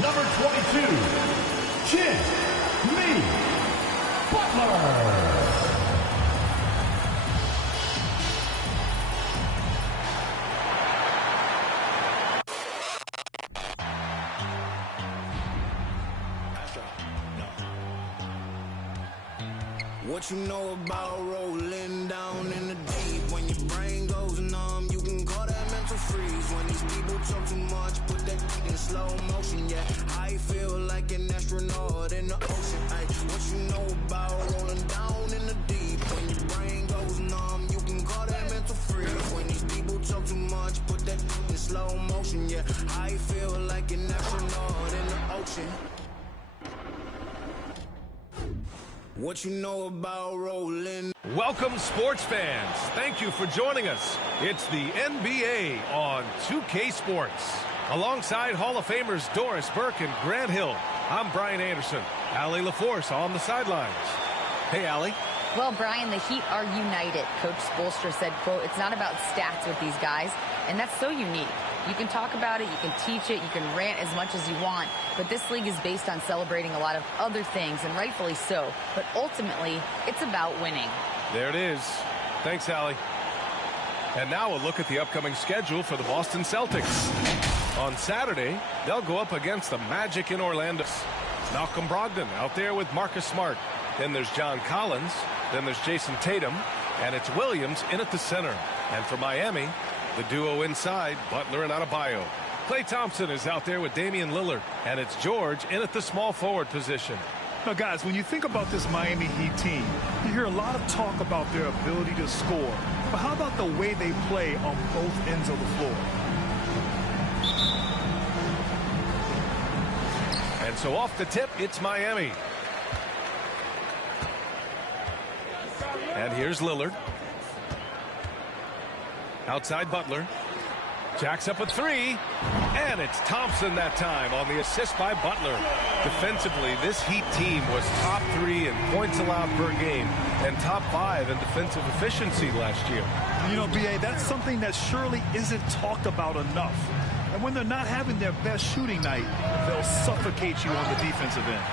Number 22, Jimmy Butler. What you know about rolling down in the deep? When your brain goes numb, you can call that mental freeze. When these people talk too much, put that in slow motion. Yeah, I feel like an astronaut in the ocean. Ay, what you know about rolling down in the deep? When your brain goes numb, you can call that mental freeze. When these people talk too much, put that in slow motion. Yeah, I feel like an astronaut in the ocean. What you know about rolling? Welcome, sports fans. Thank you for joining us. It's the NBA on 2K Sports. Alongside Hall of Famers Doris Burke and Grant Hill, I'm Brian Anderson. Allie LaForce on the sidelines. Hey, Allie. Well, Brian, the Heat are united. Coach Spoelstra said, quote, "It's not about stats with these guys," and that's so unique. You can talk about it, you can teach it, you can rant as much as you want, but this league is based on celebrating a lot of other things, and rightfully so. But ultimately, it's about winning. There it is. Thanks, Allie. And now a look at the upcoming schedule for the Boston Celtics. On Saturday, they'll go up against the Magic in Orlando. Malcolm Brogdon out there with Marcus Smart. Then there's John Collins. Then there's Jason Tatum. And it's Williams in at the center. And for Miami, the duo inside, Butler and Adebayo. Klay Thompson is out there with Damian Lillard. And it's George in at the small forward position. Now, guys, when you think about this Miami Heat team, you hear a lot of talk about their ability to score. But how about the way they play on both ends of the floor? And so off the tip, it's Miami. And here's Lillard. Outside Butler. Jacks up a three. And it's Thompson that time on the assist by Butler. Defensively, this Heat team was top 3 in points allowed per game and top 5 in defensive efficiency last year. You know, B.A., that's something that surely isn't talked about enough. And when they're not having their best shooting night, they'll suffocate you on the defensive end.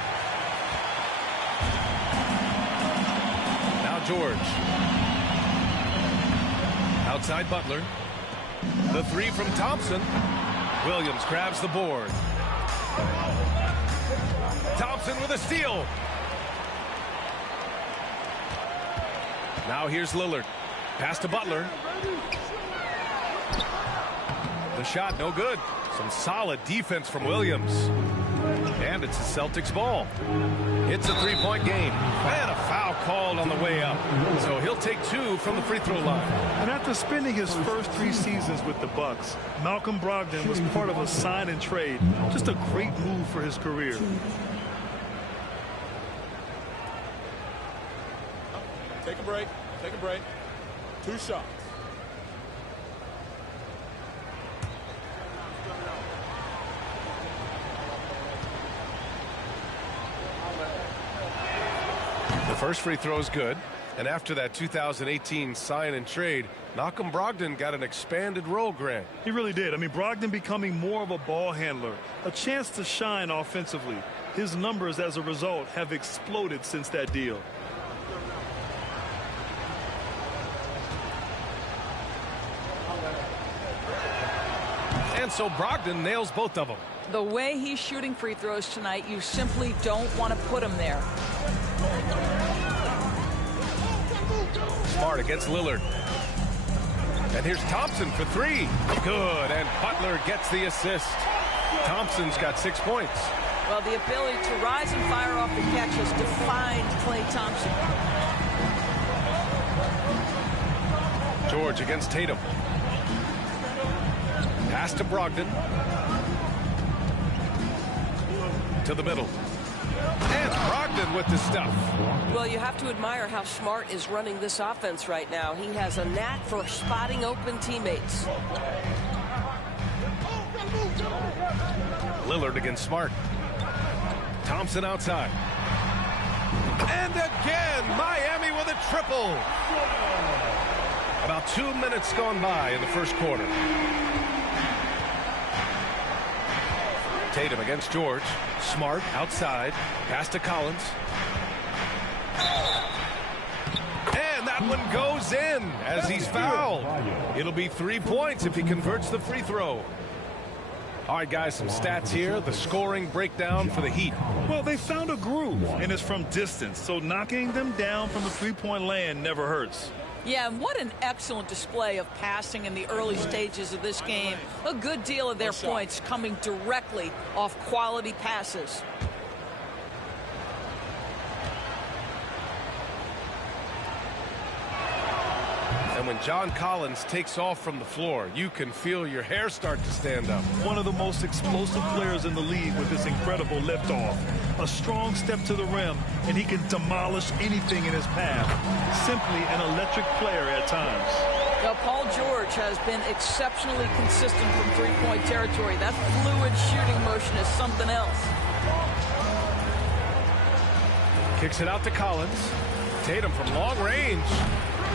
Now George. Outside Butler. The three from Thompson. Williams grabs the board. Thompson with a steal. Now here's Lillard. Pass to Butler. The shot no good. Some solid defense from Williams. And it's the Celtics ball. It's a three-point game. And a foul called on the way up. So he'll take 2 from the free throw line. And after spending his first 3 seasons with the Bucks, Malcolm Brogdon was part of a sign and trade. Just a great move for his career. Take a break. Take a break. 2 shots. The first free throw is good. And after that 2018 sign and trade, Malcolm Brogdon got an expanded role, Grant. He really did. I mean, Brogdon becoming more of a ball handler, a chance to shine offensively. His numbers as a result have exploded since that deal. And so Brogdon nails both of them. The way he's shooting free throws tonight, you simply don't want to put him there. Smart against Lillard. And here's Thompson for 3. Good. And Butler gets the assist. Thompson's got 6 points. Well, the ability to rise and fire off the catch has defined Klay Thompson. George against Tatum. Pass to Brogdon. To the middle. And Brogdon with the stuff. Well, you have to admire how Smart is running this offense right now. He has a knack for spotting open teammates. Lillard against Smart. Thompson outside. And again, Miami with a triple. About 2 minutes gone by in the first quarter. Tatum against George. Smart outside. Pass to Collins. And that one goes in as he's fouled. It'll be 3 points if he converts the free throw. All right, guys, some stats here. The scoring breakdown for the Heat. Well, they found a groove, and it's from distance, so knocking them down from the three-point land never hurts. Yeah, and what an excellent display of passing in the early stages of this game. A good deal of their points coming directly off quality passes. And when John Collins takes off from the floor, you can feel your hair start to stand up. One of the most explosive players in the league with this incredible liftoff. A strong step to the rim, and he can demolish anything in his path. Simply an electric player at times. Now, Paul George has been exceptionally consistent from three-point territory. That fluid shooting motion is something else. Kicks it out to Collins. Tatum from long range.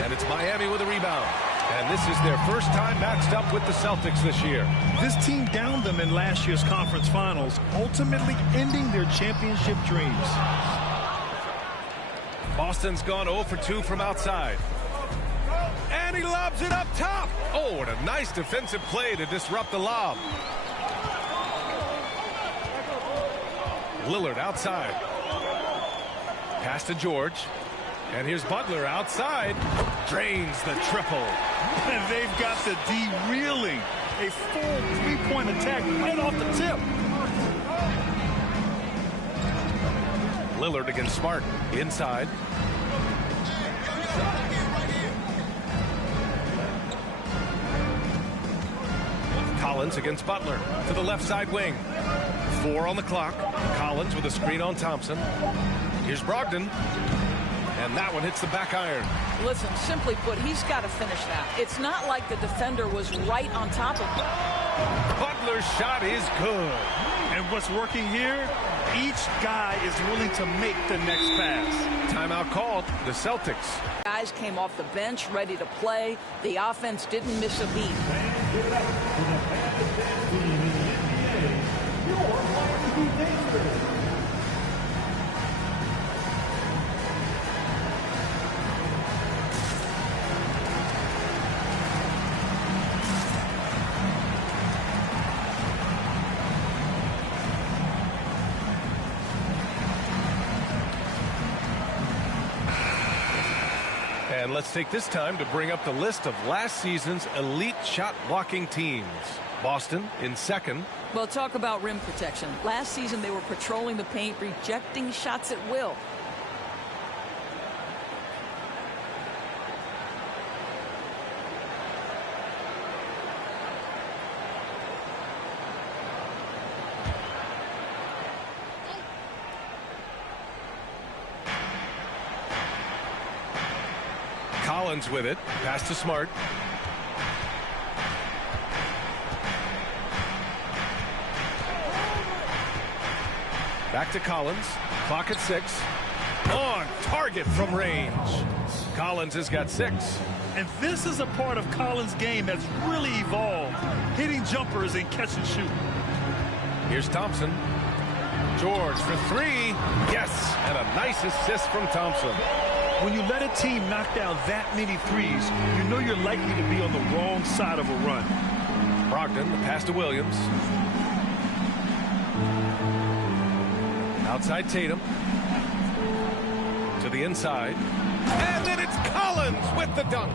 And it's Miami with a rebound. And this is their first time matched up with the Celtics this year. This team downed them in last year's conference finals, ultimately ending their championship dreams. Boston's gone 0 for 2 from outside. And he lobs it up top. Oh, what a nice defensive play to disrupt the lob. Lillard outside. Pass to George. And here's Butler outside. Drains the triple. And they've got the D reeling. A full three-point attack right off the tip. Lillard against Smart. Inside. Collins against Butler. To the left side wing. 4 on the clock. Collins with a screen on Thompson. Here's Brogdon. And that one hits the back iron. Listen, simply put, he's got to finish that. It's not like the defender was right on top of him. Butler's shot is good. And what's working here, each guy is willing to make the next pass. Timeout called. The Celtics. Guys came off the bench ready to play. The offense didn't miss a beat. And let's take this time to bring up the list of last season's elite shot blocking teams. Boston in second. Well, talk about rim protection. Last season they were patrolling the paint, rejecting shots at will. Collins with it. Pass to Smart. Back to Collins. Clock at 6. On target from range. Collins has got 6. And this is a part of Collins' game that's really evolved. Hitting jumpers and catch and shoot. Here's Thompson. George for 3. Yes. And a nice assist from Thompson. When you let a team knock down that many threes, you know you're likely to be on the wrong side of a run. Brogdon, the pass to Williams. Outside Tatum. To the inside. And then it's Collins with the dunk.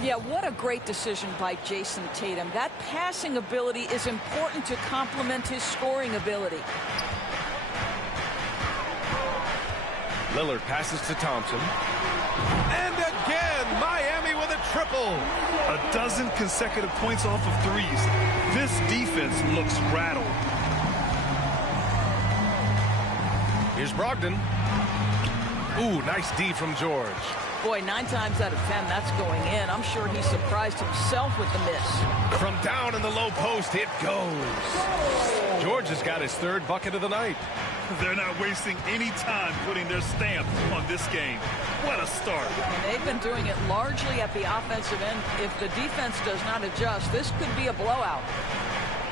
Yeah, what a great decision by Jason Tatum. That passing ability is important to complement his scoring ability. Lillard passes to Thompson. And again, Miami with a triple. A dozen consecutive points off of threes. This defense looks rattled. Here's Brogdon. Ooh, nice D from George. Boy, 9 times out of 10, that's going in. I'm sure he surprised himself with the miss. From down in the low post, it goes. George has got his 3rd bucket of the night. They're not wasting any time putting their stamp on this game. What a start. And they've been doing it largely at the offensive end. If the defense does not adjust, this could be a blowout.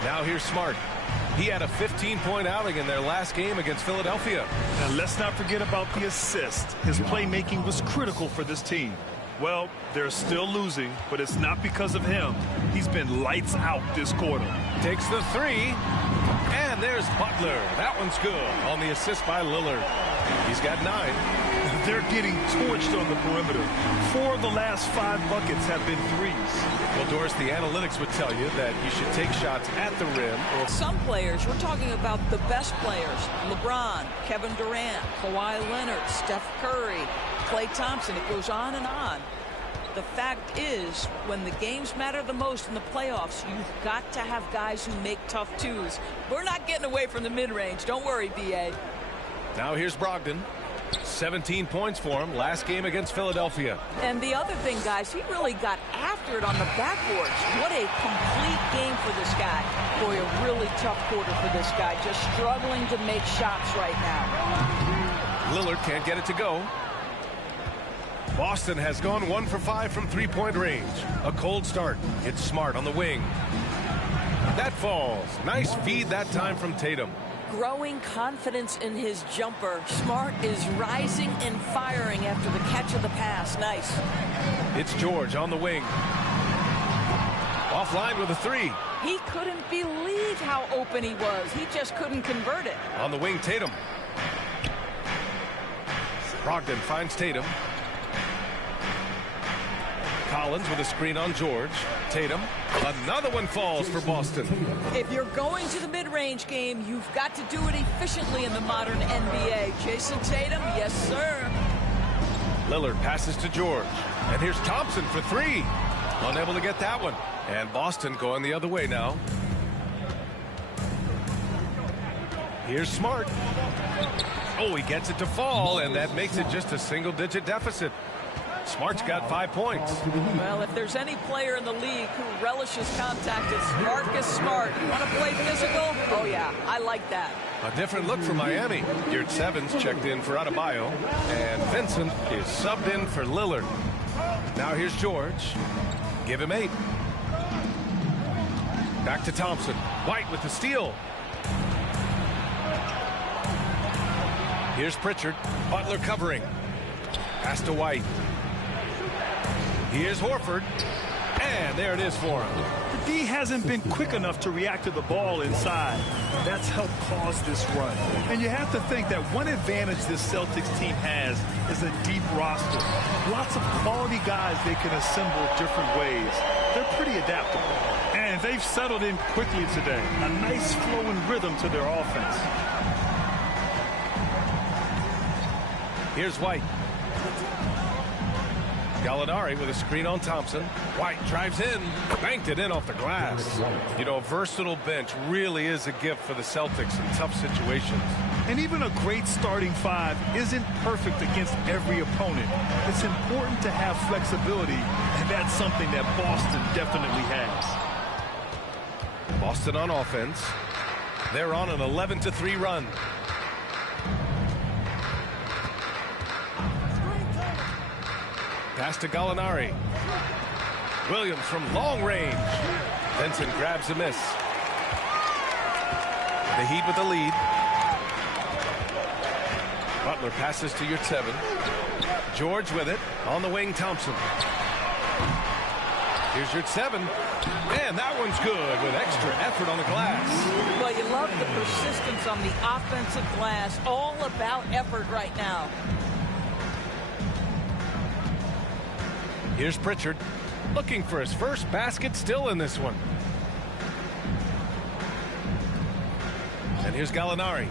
Now here's Smart. He had a 15-point outing in their last game against Philadelphia. And let's not forget about the assist. His playmaking was critical for this team. Well, they're still losing, but it's not because of him. He's been lights out this quarter. Takes the three. And there's Butler. That one's good on the assist by Lillard. He's got 9. They're getting torched on the perimeter. 4 of the last 5 buckets have been threes. Well, Doris, the analytics would tell you that you should take shots at the rim. Some players, we're talking about the best players, LeBron, Kevin Durant, Kawhi Leonard, Steph Curry, Klay Thompson. It goes on and on. The fact is, when the games matter the most in the playoffs, you've got to have guys who make tough twos. We're not getting away from the mid-range. Don't worry, B.A. Now here's Brogdon. 17 points for him last game against Philadelphia. And the other thing, guys, he really got after it on the backboards. What a complete game for this guy. Boy, a really tough quarter for this guy. Just struggling to make shots right now. Lillard can't get it to go. Boston has gone 1 for 5 from three-point range. A cold start. It's Smart on the wing. That falls. Nice feed that time from Tatum. Growing confidence in his jumper. Smart is rising and firing after the catch of the pass. Nice. It's George on the wing. Offline with a 3. He couldn't believe how open he was. He just couldn't convert it. On the wing, Tatum. Brogdon finds Tatum. Collins with a screen on George. Tatum. Another one falls for Boston. If you're going to the mid-range game, you've got to do it efficiently in the modern NBA. Jason Tatum, yes, sir. Lillard passes to George. And here's Thompson for 3. Unable to get that one. And Boston going the other way now. Here's Smart. Oh, he gets it to fall, and that makes it just a single-digit deficit. Smart's got 5 points. Well, if there's any player in the league who relishes contact, it's Marcus Smart. You want to play physical? Oh, yeah, I like that. A different look for Miami. Yurt Sevens checked in for Adebayo, and Vincent is subbed in for Lillard. Now here's George. Give him 8. Back to Thompson. White with the steal. Here's Pritchard. Butler covering. Pass to White. Here's Horford. And there it is for him. The D hasn't been quick enough to react to the ball inside. That's helped cause this run. And you have to think that one advantage this Celtics team has is a deep roster. Lots of quality guys they can assemble different ways. They're pretty adaptable. And they've settled in quickly today. A nice flowing rhythm to their offense. Here's White. Gallinari with a screen on Thompson. White drives in, banked it in off the glass. You know, a versatile bench really is a gift for the Celtics in tough situations. And even a great starting 5 isn't perfect against every opponent. It's important to have flexibility, and that's something that Boston definitely has. Boston on offense. They're on an 11-3 run. Pass to Gallinari. Williams from long range. Vincent grabs a miss. The Heat with the lead. Butler passes to Yurt Seven. George with it. On the wing, Thompson. Here's Yurt Seven. And that one's good with extra effort on the glass. Well, you love the persistence on the offensive glass. All about effort right now. Here's Pritchard, looking for his first basket, still in this one. And here's Gallinari.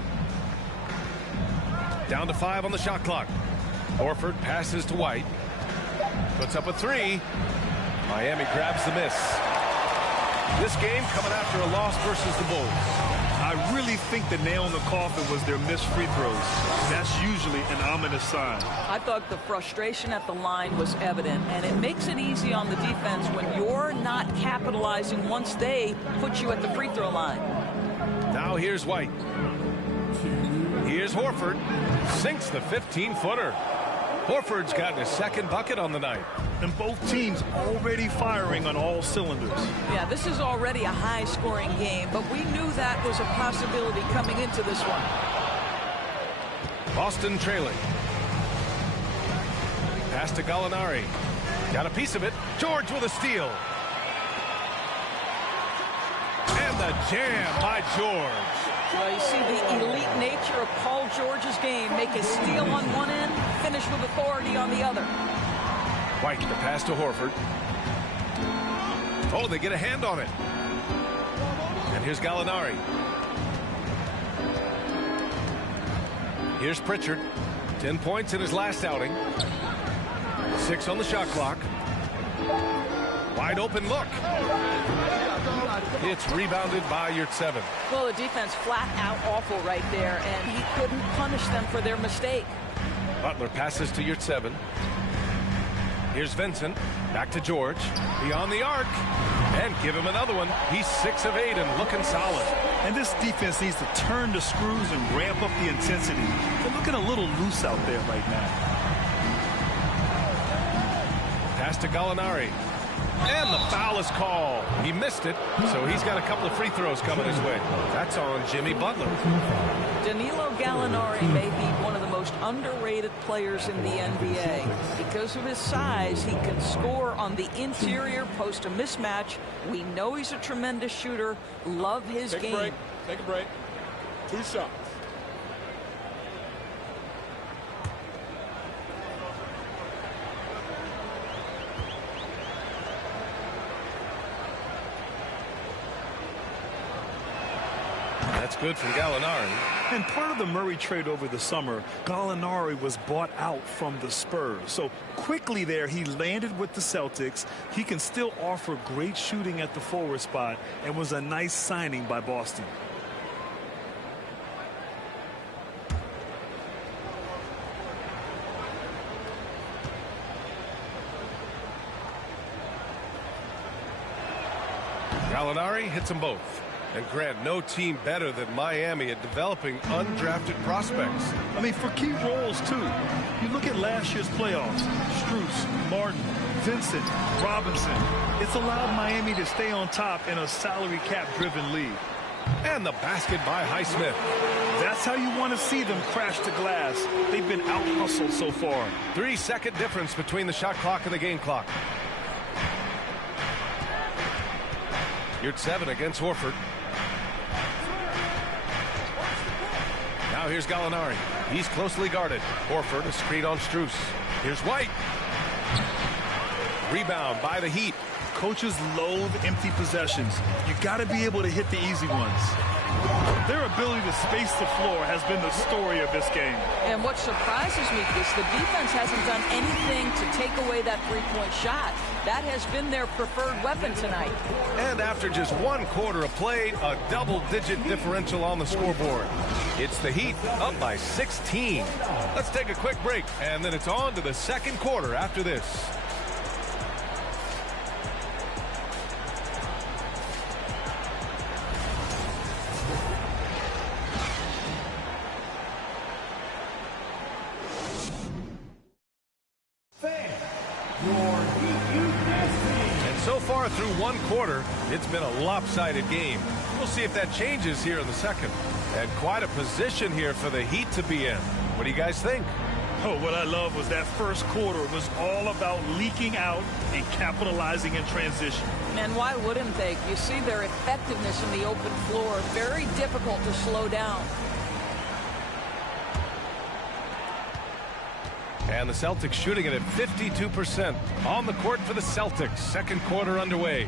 Down to 5 on the shot clock. Horford passes to White. Puts up a 3. Miami grabs the miss. This game coming after a loss versus the Bulls. I really think the nail in the coffin was their missed free throws. That's usually an ominous sign. I thought the frustration at the line was evident, and it makes it easy on the defense when you're not capitalizing once they put you at the free throw line. Now here's White. Here's Horford. Sinks the 15-footer. Horford's gotten his second bucket on the night. And both teams already firing on all cylinders. Yeah, this is already a high-scoring game, but we knew that was a possibility coming into this one. Boston trailing. Pass to Gallinari. Got a piece of it. George with a steal. And the jam by George. Well, you see the elite nature of Paul George's game. Make a steal on one end, finish with authority on the other. White, the pass to Horford. Oh, they get a hand on it. And here's Gallinari. Here's Pritchard. 10 points in his last outing. 6 on the shot clock. Wide open look. It's rebounded by Yurtseven. Well, the defense flat out awful right there, and he couldn't punish them for their mistake. Butler passes to Yurtseven. Here's Vincent. Back to George. Beyond the arc. And give him another one. He's 6 of 8 and looking solid. And this defense needs to turn the screws and ramp up the intensity. They're looking a little loose out there right now. Pass to Gallinari. And the foul is called. He missed it, so he's got a couple of free throws coming his way. That's on Jimmy Butler. Danilo Gallinari may be one of the most underrated players in the NBA. Because of his size, he can score on the interior, post a mismatch. We know he's a tremendous shooter. Love his game. Take a break. Take a break. 2 shots. That's good from Gallinari. And part of the Murray trade over the summer, Gallinari was bought out from the Spurs. So quickly there, he landed with the Celtics. He can still offer great shooting at the forward spot and was a nice signing by Boston. Gallinari hits them both. And Grant, no team better than Miami at developing undrafted prospects. I mean, for key roles, too. You look at last year's playoffs. Strus, Martin, Vincent, Robinson. It's allowed Miami to stay on top in a salary cap-driven league. And the basket by Highsmith. That's how you want to see them crash the glass. They've been out-hustled so far. 3-second difference between the shot clock and the game clock. Yurtseven against Horford. Now here's Gallinari. He's closely guarded. Horford, a screen on Strus. Here's White. Rebound by the Heat. Coaches loathe empty possessions. You got to be able to hit the easy ones. Their ability to space the floor has been the story of this game. And what surprises me is the defense hasn't done anything to take away that three-point shot. That has been their preferred weapon tonight. And after just 1 quarter of play, a double-digit differential on the scoreboard. It's the Heat up by 16. Let's take a quick break, and then it's on to the second quarter after this. So far through 1 quarter, it's been a lopsided game. We'll see if that changes here in the second. And quite a position here for the Heat to be in. What do you guys think? Oh, what I love was that first quarter was all about leaking out and capitalizing in transition. And why wouldn't they? You see their effectiveness in the open floor. Very difficult to slow down. And the Celtics shooting it at 52% on the court for the Celtics. Second quarter underway.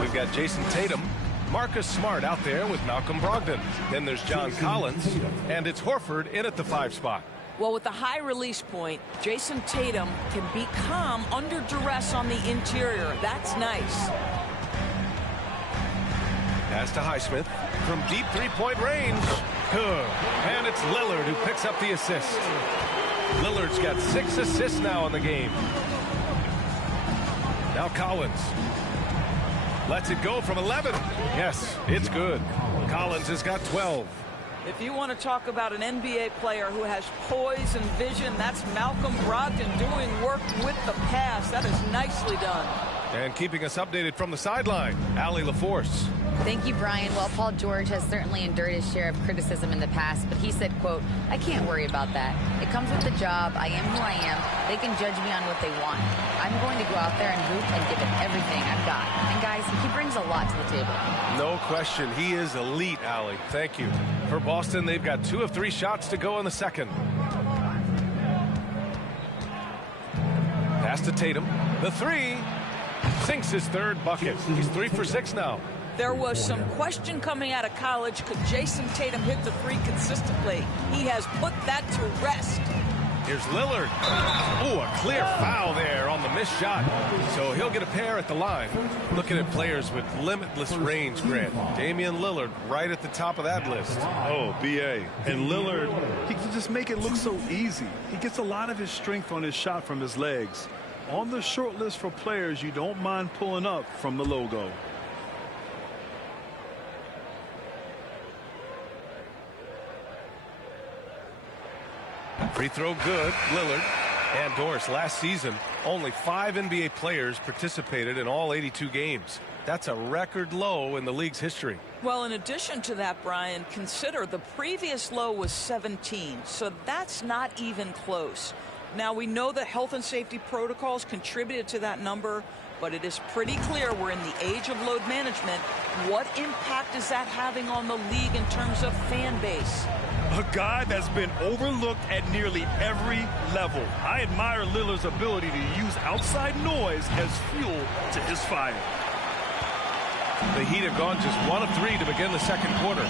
We've got Jason Tatum, Marcus Smart out there with Malcolm Brogdon. Then there's John Collins, and it's Horford in at the 5 spot. Well, with the high release point, Jason Tatum can be calm under duress on the interior. That's nice. Pass to Highsmith from deep 3-point range. Good. And it's Lillard who picks up the assist. Lillard's got 6 assists now in the game. Now Collins lets it go from 11. Yes, it's good. Collins has got 12. If you want to talk about an NBA player who has poise and vision, that's Malcolm Brogdon doing work with the pass. That is nicely done. And keeping us updated from the sideline, Allie LaForce. Thank you, Brian. Well, Paul George has certainly endured his share of criticism in the past, but he said, quote, "I can't worry about that. It comes with the job. I am who I am. They can judge me on what they want. I'm going to go out there and hoop and give it everything I've got." And guys, he brings a lot to the table. No question. He is elite, Allie. Thank you. For Boston, they've got 2 of 3 shots to go in the second. Pass to Tatum. The 3. Sinks his 3rd bucket. He's 3 for 6 now. There was some question coming out of college. Could Jason Tatum hit the 3 consistently? He has put that to rest. Here's Lillard. Oh, a clear foul there on the missed shot. So he'll get a pair at the line. Looking at players with limitless range, Grant. Damian Lillard right at the top of that list. Oh, B.A. And Lillard, he can just make it look so easy. He gets a lot of his strength on his shot from his legs. On the short list for players you don't mind pulling up from the logo. Free throw good, Lillard. And Doris, last season, only 5 NBA players participated in all 82 games. That's a record low in the league's history. Well, in addition to that, Brian, consider the previous low was 17, so that's not even close. Now, we know that health and safety protocols contributed to that number, but it is pretty clear we're in the age of load management. What impact is that having on the league in terms of fan base? A guy that's been overlooked at nearly every level. I admire Lillard's ability to use outside noise as fuel to his fire. The Heat have gone just 1 of 3 to begin the second quarter.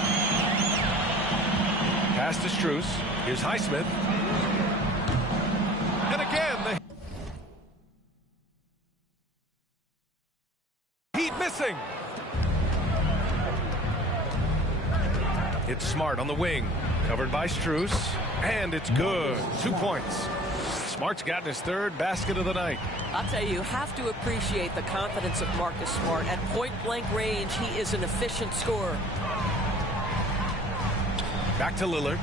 Pass to Strus. Here's Highsmith. And again, the Heat missing. It's Smart on the wing. Covered by Strus. And it's good. 2 points. Smart's gotten his 3rd basket of the night. I'll tell you have to appreciate the confidence of Marcus Smart. At point-blank range, he is an efficient scorer. Back to Lillard.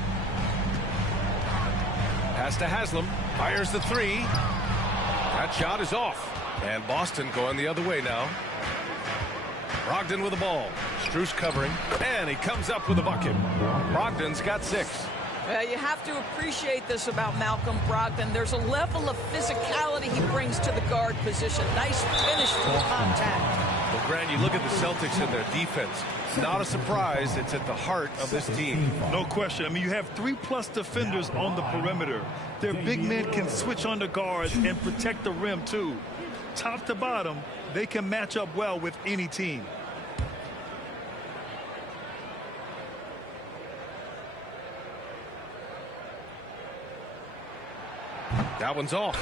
Pass to Haslam. Fires the 3. That shot is off. And Boston going the other way now. Brogdon with the ball. Strus covering. And he comes up with a bucket. Brogdon's got 6. Well, you have to appreciate this about Malcolm Brogdon. There's a level of physicality he brings to the guard position. Nice finish to the contact. Well, Grant, you look at the Celtics and their defense. Not a surprise. It's at the heart of this team. No question. I mean, you have 3+ defenders on the perimeter. Their big men can switch on the guards and protect the rim, too. Top to bottom, they can match up well with any team. That one's off.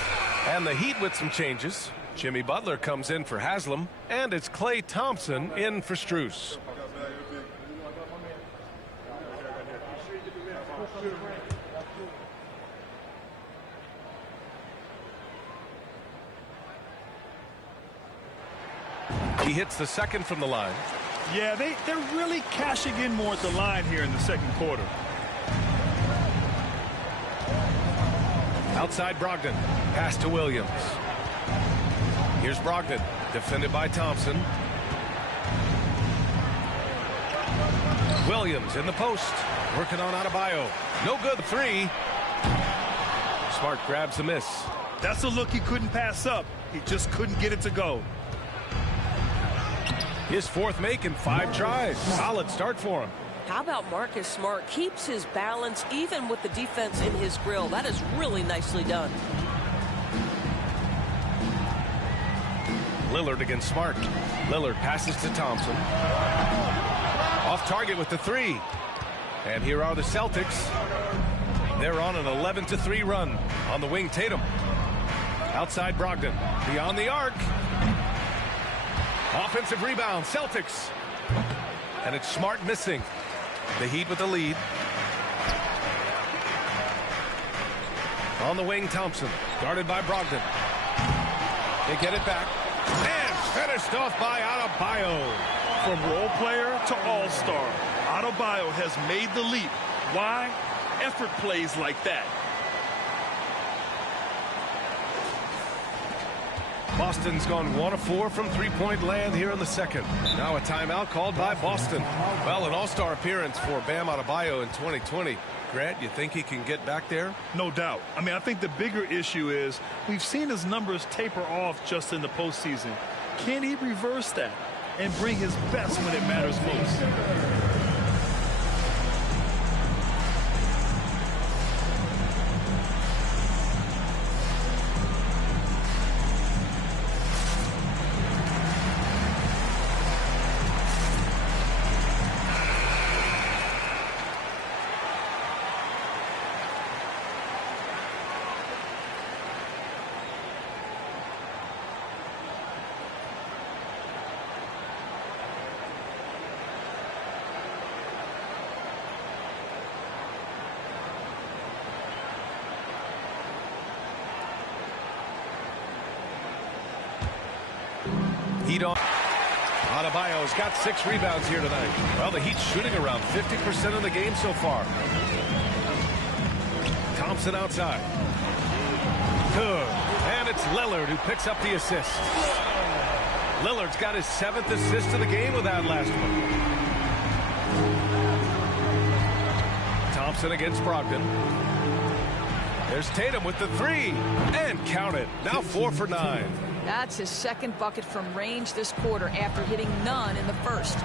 And the Heat with some changes. Jimmy Butler comes in for Haslam. And it's Klay Thompson in for Strus. He hits the 2nd from the line. Yeah, they're really cashing in more at the line here in the second quarter. Outside Brogdon. Pass to Williams. Here's Brogdon. Defended by Thompson. Williams in the post. Working on Adebayo. No good. 3. Smart grabs the miss. That's a look he couldn't pass up. He just couldn't get it to go. His 4th make in 5 tries. Solid start for him. How about Marcus Smart keeps his balance even with the defense in his grill? That is really nicely done. Lillard against Smart. Lillard passes to Thompson. Off target with the 3. And here are the Celtics. They're on an 11-3 run. On the wing, Tatum. Outside Brogdon. Beyond the arc. Offensive rebound, Celtics. And it's Smart missing. The Heat with the lead. On the wing, Thompson. Guarded by Brogdon. They get it back. And finished off by Adebayo. From role player to all-star, Adebayo has made the leap Why? Effort plays like that. Boston's gone 1 of 4 from three-point land here in the second. Now a timeout called by Boston. Well, an all-star appearance for Bam Adebayo in 2020. Grant, you think he can get back there? No doubt. I mean, I think the bigger issue is we've seen his numbers taper off just in the postseason. Can he reverse that and bring his best when it matters most? Heat on. Adebayo's got 6 rebounds here tonight. Well, the Heat's shooting around 50% of the game so far. Thompson outside. Good. And it's Lillard who picks up the assist. Lillard's got his 7th assist of the game with that last one. Thompson against Brogdon. There's Tatum with the 3. And count it. Now 4 for 9. That's his second bucket from range this quarter after hitting none in the first.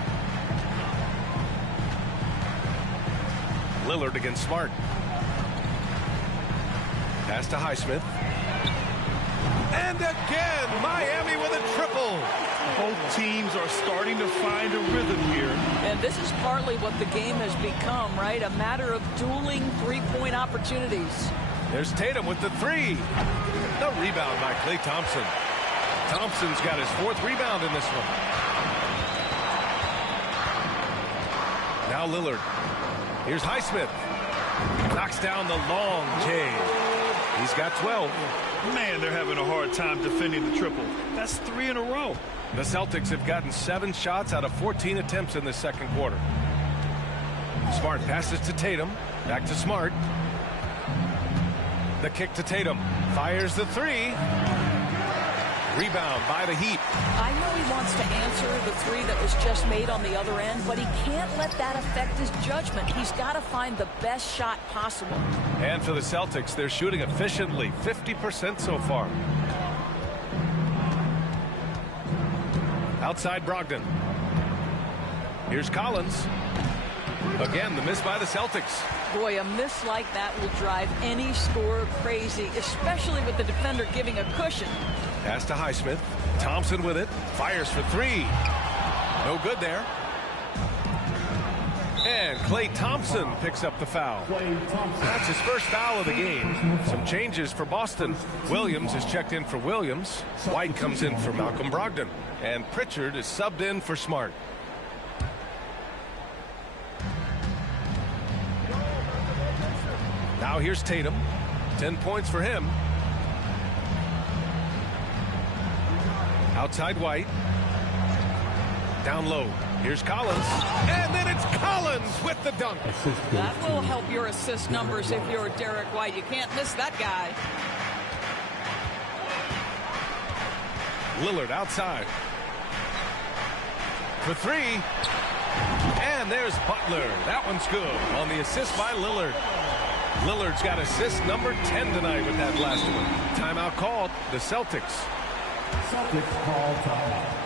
Lillard against Smart. Pass to Highsmith. And again, Miami with a triple. Both teams are starting to find a rhythm here. And this is partly what the game has become, right? A matter of dueling three-point opportunities. There's Tatum with the 3. The rebound by Klay Thompson. Thompson's got his 4th rebound in this one. Now Lillard. Here's Highsmith. Knocks down the long J. He's got 12. Man, they're having a hard time defending the triple. That's 3 in a row. The Celtics have gotten 7 shots out of 14 attempts in the second quarter. Smart passes to Tatum. Back to Smart. The kick to Tatum. Fires the 3. Rebound by the Heat. I know he wants to answer the 3 that was just made on the other end, but he can't let that affect his judgment. He's got to find the best shot possible. And for the Celtics, they're shooting efficiently, 50% so far. Outside Brogdon. Here's Collins. Again, the miss by the Celtics. Boy, a miss like that will drive any scorer crazy, especially with the defender giving a cushion. Pass to Highsmith. Thompson with it. Fires for 3. No good there. And Klay Thompson picks up the foul. That's his first foul of the game. Some changes for Boston. Williams is checked in for Williams. White comes in for Malcolm Brogdon. And Pritchard is subbed in for Smart. Now here's Tatum. 10 points for him. Outside White. Down low. Here's Collins. And then it's Collins with the dunk. That will help your assist numbers if you're Derek White. You can't miss that guy. Lillard outside. For 3. And there's Butler. That one's good on the assist by Lillard. Lillard's got assist number 10 tonight with that last one. Timeout called. The Celtics. Celtics call timeout.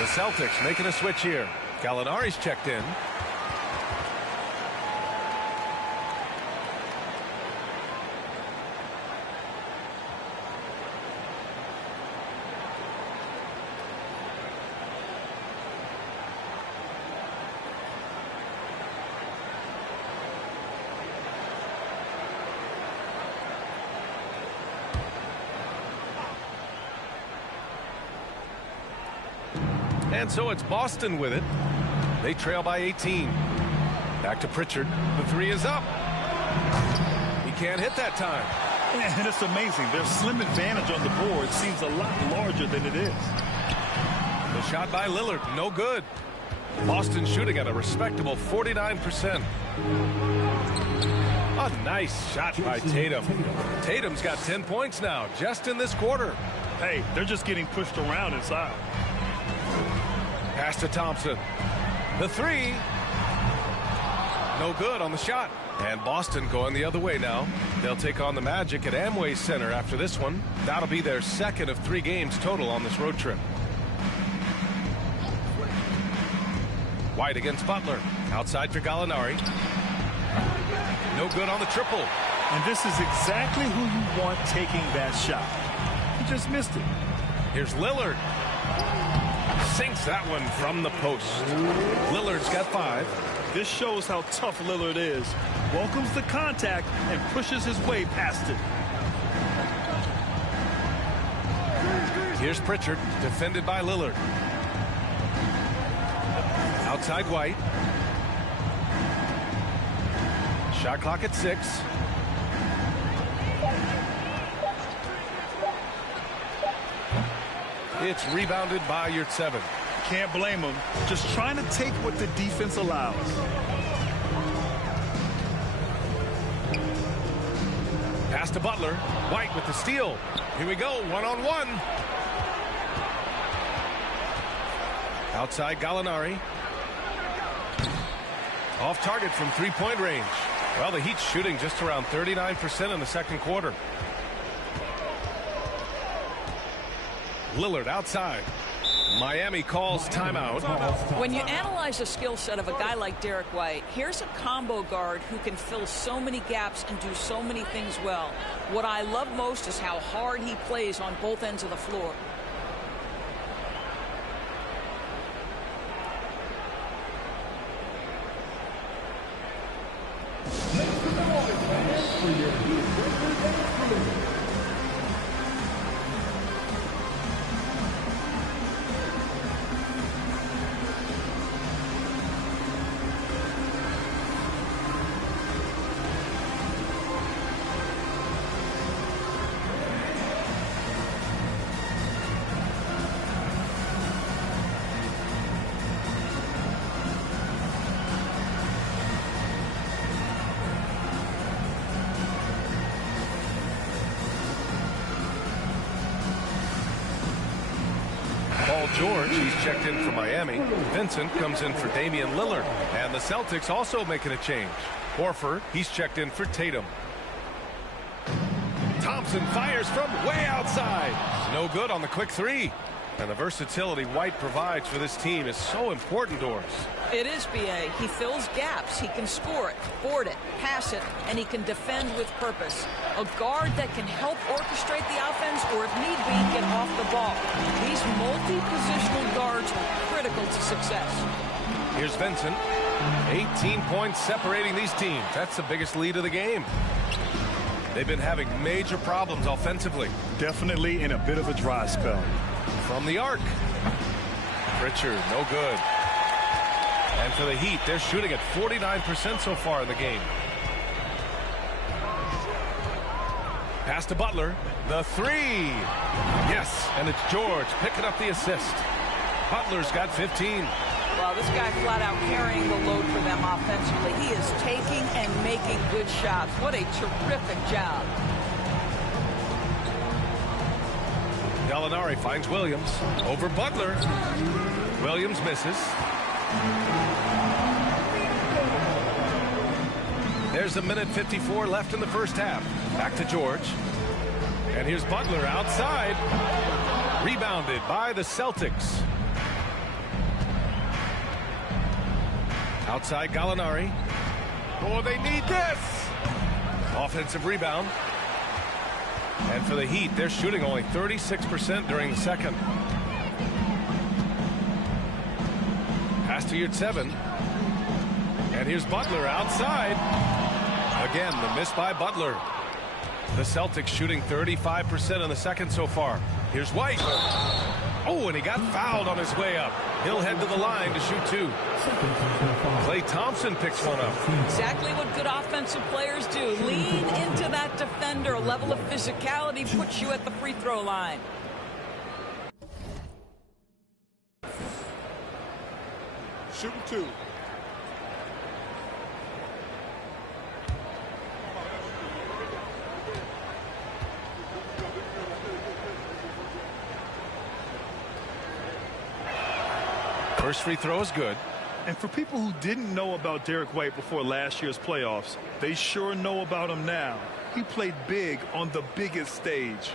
The Celtics making a switch here. Gallinari's checked in. And so it's Boston with it. They trail by 18. Back to Pritchard. The three is up. He can't hit that time. And it's amazing. Their slim advantage on the board seems a lot larger than it is. The shot by Lillard, no good. Boston shooting at a respectable 49%. A nice shot by Tatum. Tatum's got 10 points now, just in this quarter. Hey, they're just getting pushed around inside. Pass to Thompson. The three. No good on the shot. And Boston going the other way now. They'll take on the Magic at Amway Center after this one. That'll be their second of 3 games total on this road trip. White against Butler. Outside for Gallinari. No good on the triple. And this is exactly who you want taking that shot. He just missed it. Here's Lillard. Sinks that one from the post. Lillard's got 5. This shows how tough Lillard is. Welcomes the contact and pushes his way past it. Here's Pritchard, defended by Lillard. Outside White. Shot clock at 6. It's rebounded by Yurtseven. Can't blame him. Just trying to take what the defense allows. Pass to Butler. White with the steal. Here we go, one-on-one. Outside Gallinari. Off target from 3-point range. Well, the Heat's shooting just around 39% in the second quarter. Lillard outside. Miami calls timeout. When you analyze the skill set of a guy like Derek White, here's a combo guard who can fill so many gaps and do so many things well. What I love most is how hard he plays on both ends of the floor. George, he's checked in for Miami. Vincent comes in for Damian Lillard. And the Celtics also making a change. Horford, he's checked in for Tatum. Thompson fires from way outside. No good on the quick three. And the versatility White provides for this team is so important, Doris. It is, B.A. He fills gaps. He can score it, board it, pass it, and he can defend with purpose. A guard that can help orchestrate the offense or, if need be, get off the ball. These multi-positional guards are critical to success. Here's Vincent. 18 points separating these teams. That's the biggest lead of the game. They've been having major problems offensively. Definitely in a bit of a dry spell. From the arc. Pritchard, no good. And for the Heat, they're shooting at 49% so far in the game. Pass to Butler. The three. Yes, and it's George picking up the assist. Butler's got 15. Well, this guy flat out carrying the load for them offensively. He is taking and making good shots. What a terrific job. Gallinari finds Williams over Butler. Williams misses. There's a minute 54 left in the first half. Back to George. And here's Butler outside. Rebounded by the Celtics. Outside Gallinari. Oh, they need this. Offensive rebound. And for the Heat, they're shooting only 36% during the second. Pass to Yurtseven. And here's Butler outside. Again, the miss by Butler. The Celtics shooting 35% in the second so far. Here's White. Oh, and he got fouled on his way up. He'll head to the line to shoot two. Klay Thompson picks one up. Exactly what good offensive players do. Lean into that defender. A level of physicality puts you at the free throw line. Shooting two. First free throw is good. And for people who didn't know about Derek White before last year's playoffs, they sure know about him now. He played big on the biggest stage.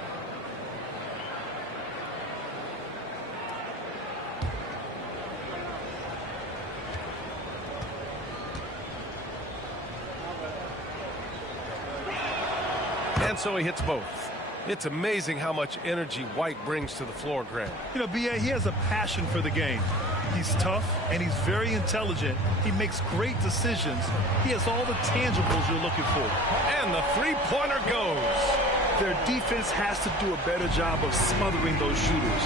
And so he hits both. It's amazing how much energy White brings to the floor, Grant. You know, B.A., he has a passion for the game. He's tough, and he's very intelligent. He makes great decisions. He has all the tangibles you're looking for. And the three-pointer goes. Their defense has to do a better job of smothering those shooters.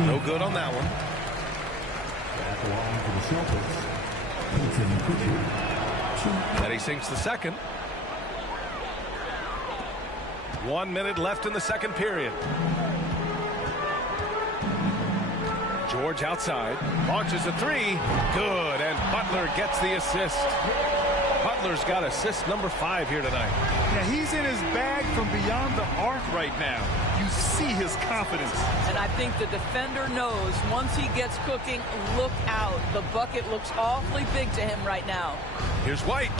No good on that one. And he sinks the second. 1 minute left in the second period. George outside. Launches a three. Good. And Butler gets the assist. Butler's got assist number 5 here tonight. Yeah, he's in his bag from beyond the arc right now. You see his confidence. And I think the defender knows once he gets cooking, look out. The bucket looks awfully big to him right now. Here's White.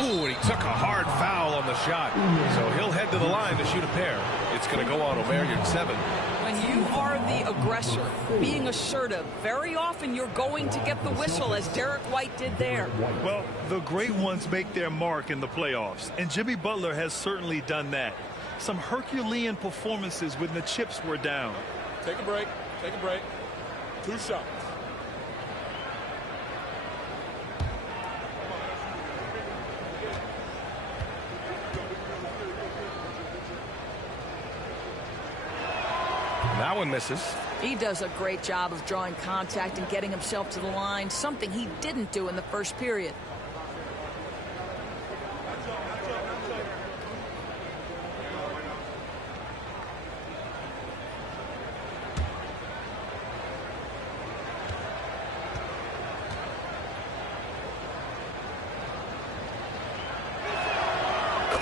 Ooh, and he took a hard foul on the shot. So he'll head to the line to shoot a pair. It's going to go on Omer Yurtseven. When you are the aggressor, being assertive, very often you're going to get the whistle, as Derek White did there. Well, the great ones make their mark in the playoffs, and Jimmy Butler has certainly done that. Some Herculean performances when the chips were down. Take a break. Take a break. 2 shots. That one misses. He does a great job of drawing contact and getting himself to the line, something he didn't do in the first period.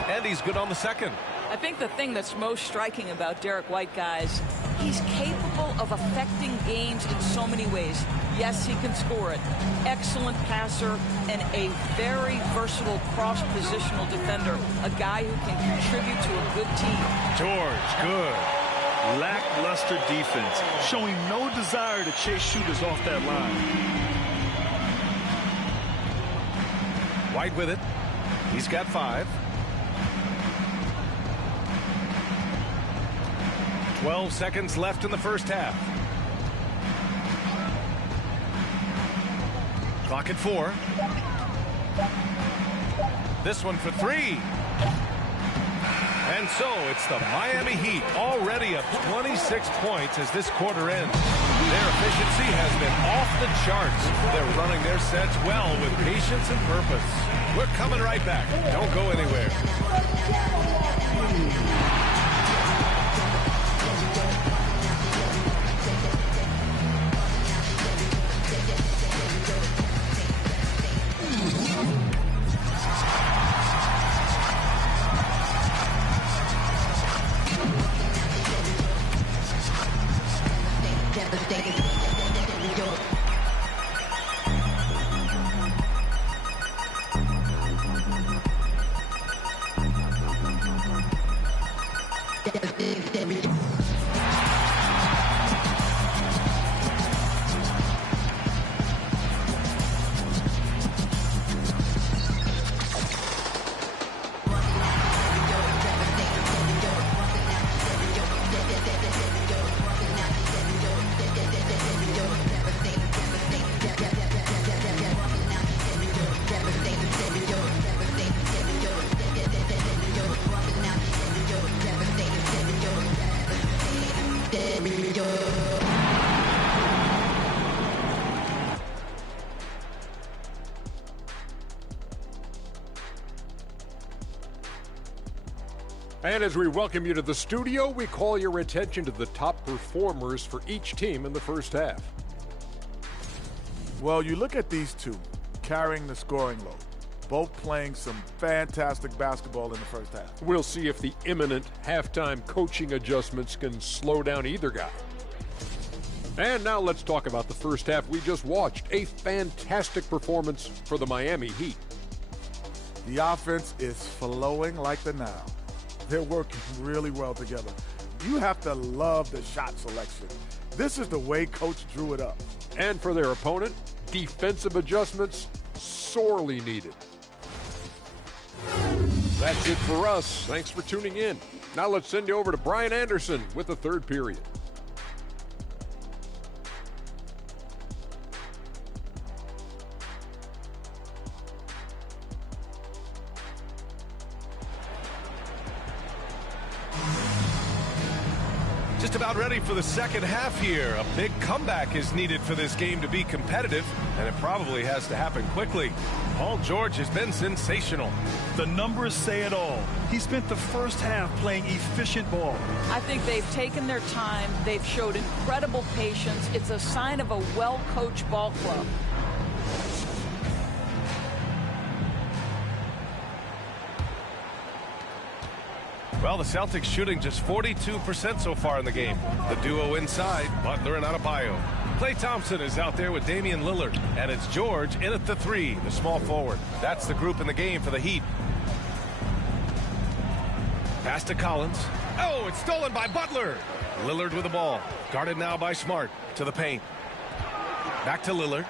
And he's good on the second. I think the thing that's most striking about Derek White, guys, he's capable of affecting games in so many ways. Yes, he can score it. Excellent passer and a very versatile cross-positional defender. A guy who can contribute to a good team. George, good. Lackluster defense, showing no desire to chase shooters off that line. White with it. He's got 5. 12 seconds left in the first half. Clock at 4. This one for 3. And so it's the Miami Heat already up 26 points as this quarter ends. Their efficiency has been off the charts. They're running their sets well with patience and purpose. We're coming right back. Don't go anywhere. Devastated. And as we welcome you to the studio, we call your attention to the top performers for each team in the first half. Well, you look at these two carrying the scoring load, both playing some fantastic basketball in the first half. We'll see if the imminent halftime coaching adjustments can slow down either guy. And now let's talk about the first half we just watched. A fantastic performance for the Miami Heat. The offense is flowing like the Nile. They're working really well together. You have to love the shot selection. This is the way Coach drew it up. And for their opponent, defensive adjustments sorely needed. That's it for us. Thanks for tuning in. Now let's send you over to Brian Anderson with the third period. Just about ready for the second half here. A big comeback is needed for this game to be competitive, and it probably has to happen quickly. Paul George has been sensational. The numbers say it all. He spent the first half playing efficient ball. I think they've taken their time. They've showed incredible patience. It's a sign of a well-coached ball club. Well, the Celtics shooting just 42% so far in the game. The duo inside, Butler and Adebayo. Klay Thompson is out there with Damian Lillard, and it's George in at the three, the small forward. That's the group in the game for the Heat. Pass to Collins. Oh, it's stolen by Butler. Lillard with the ball. Guarded now by Smart. To the paint. Back to Lillard.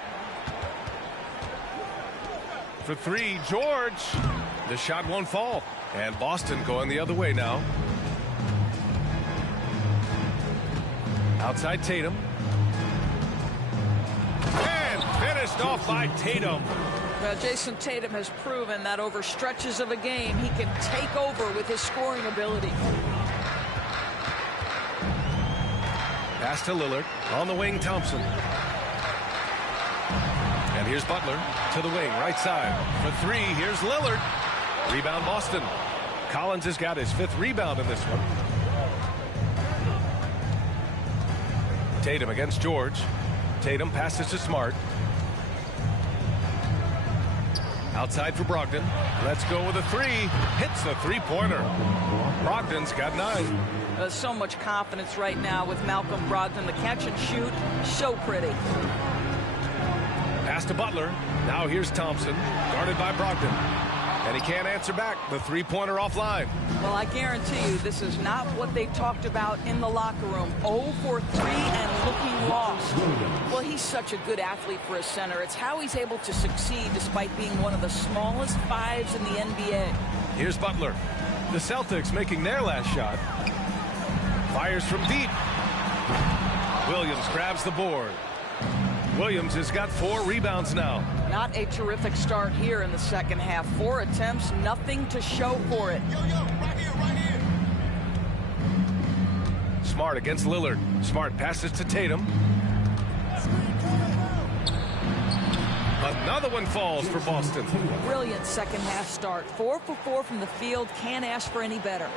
For three, George. The shot won't fall. And Boston going the other way now. Outside Tatum. And finished off by Tatum. Well, Jason Tatum has proven that over stretches of a game, he can take over with his scoring ability. Pass to Lillard. On the wing, Thompson. And here's Butler to the wing, right side. For three, here's Lillard. Rebound Boston. Collins has got his fifth rebound in this one. Tatum against George. Tatum passes to Smart. Outside for Brogdon. Let's go with a three. Hits the three-pointer. Brogdon's got 9. There's so much confidence right now with Malcolm Brogdon. The catch and shoot, so pretty. Pass to Butler. Now here's Thompson. Guarded by Brogdon. And he can't answer back. The three-pointer offline. Well, I guarantee you this is not what they've talked about in the locker room. 0 for 3 and looking lost. Well, he's such a good athlete for a center. It's how he's able to succeed despite being one of the smallest fives in the NBA. Here's Butler. The Celtics making their last shot. Fires from deep. Williams grabs the board. Williams has got 4 rebounds now. Not a terrific start here in the second half. 4 attempts, nothing to show for it. Right here. Smart against Lillard. Smart passes to Tatum. Another one falls for Boston. Brilliant second half start. 4 for 4 from the field. Can't ask for any better.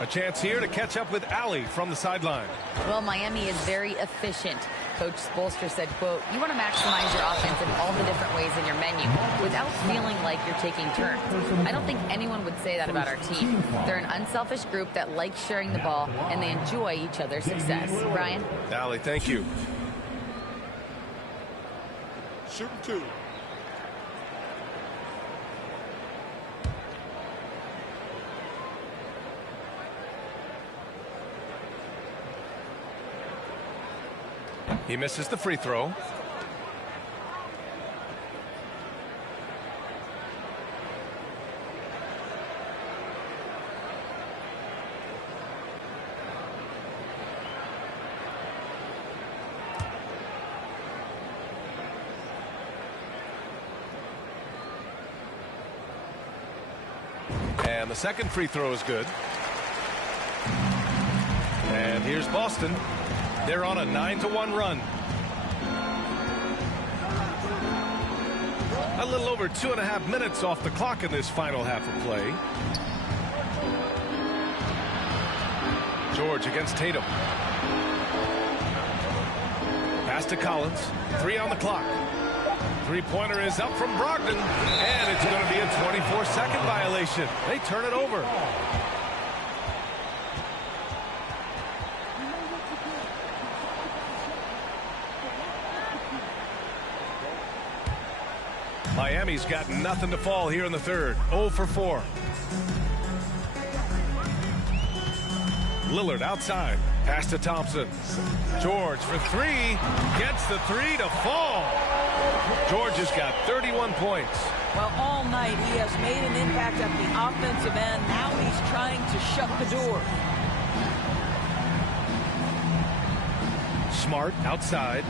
A chance here to catch up with Allie from the sideline. Well, Miami is very efficient. Coach Spoelstra said, quote, you want to maximize your offense in all the different ways in your menu without feeling like you're taking turns. I don't think anyone would say that about our team. They're an unselfish group that likes sharing the ball, and they enjoy each other's success. Brian? Allie, thank you. Shooting 2. He misses the free throw. And the second free throw is good. And here's Boston. They're on a 9-1 run. A little over 2.5 minutes off the clock in this final half of play. George against Tatum. Pass to Collins. 3 on the clock. Three-pointer is up from Brogdon, and it's going to be a 24-second violation. They turn it over. Miami's got nothing to fall here in the third. 0 for 4. Lillard outside. Pass to Thompson. George for 3. Gets the 3 to fall. George has got 31 points. Well, all night he has made an impact at the offensive end. Now he's trying to shut the door. Smart outside.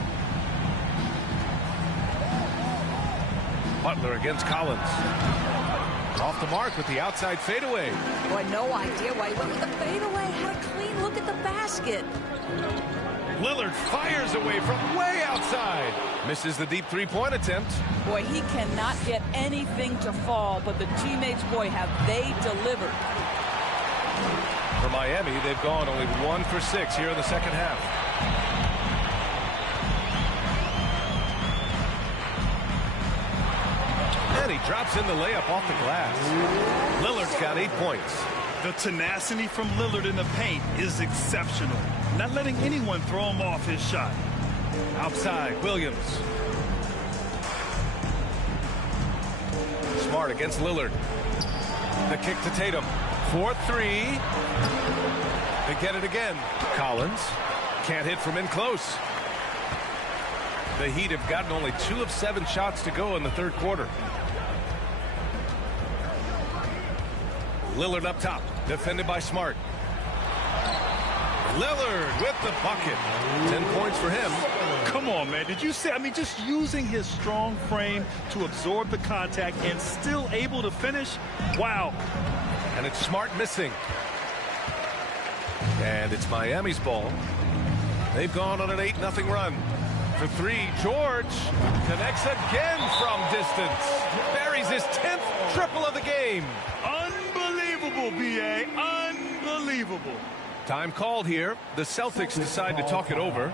Butler against Collins. Off the mark with the outside fadeaway. Boy, no idea why he went with the fadeaway. Had a clean look at the basket. Lillard fires away from way outside. Misses the deep three-point attempt. Boy, he cannot get anything to fall, but the teammates, boy, have they delivered. For Miami, they've gone only 1 for 6 here in the second half. And he drops in the layup off the glass. Lillard's got 8 points. The tenacity from Lillard in the paint is exceptional. Not letting anyone throw him off his shot. Outside, Williams. Smart against Lillard. The kick to Tatum. 4-3. They get it again. Collins can't hit from in close. The Heat have gotten only 2 of 7 shots to go in the third quarter. Lillard up top, defended by Smart. Lillard with the bucket. 10 points for him. Come on, man. Did you see? I mean, just using his strong frame to absorb the contact and still able to finish. Wow. And it's Smart missing. And it's Miami's ball. They've gone on an 8-0 run. For 3, George connects again from distance. Buries his 10th triple of the game. Unbelievable, B.A. Unbelievable. Time called here. The Celtics decide to talk it over.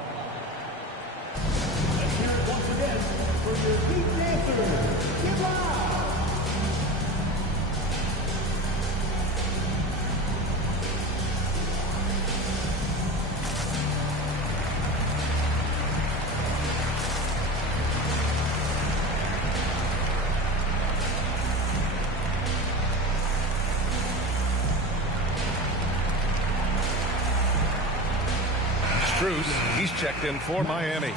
Let's hear it once again for your Heat dancers. Get loud! He's checked in for Miami.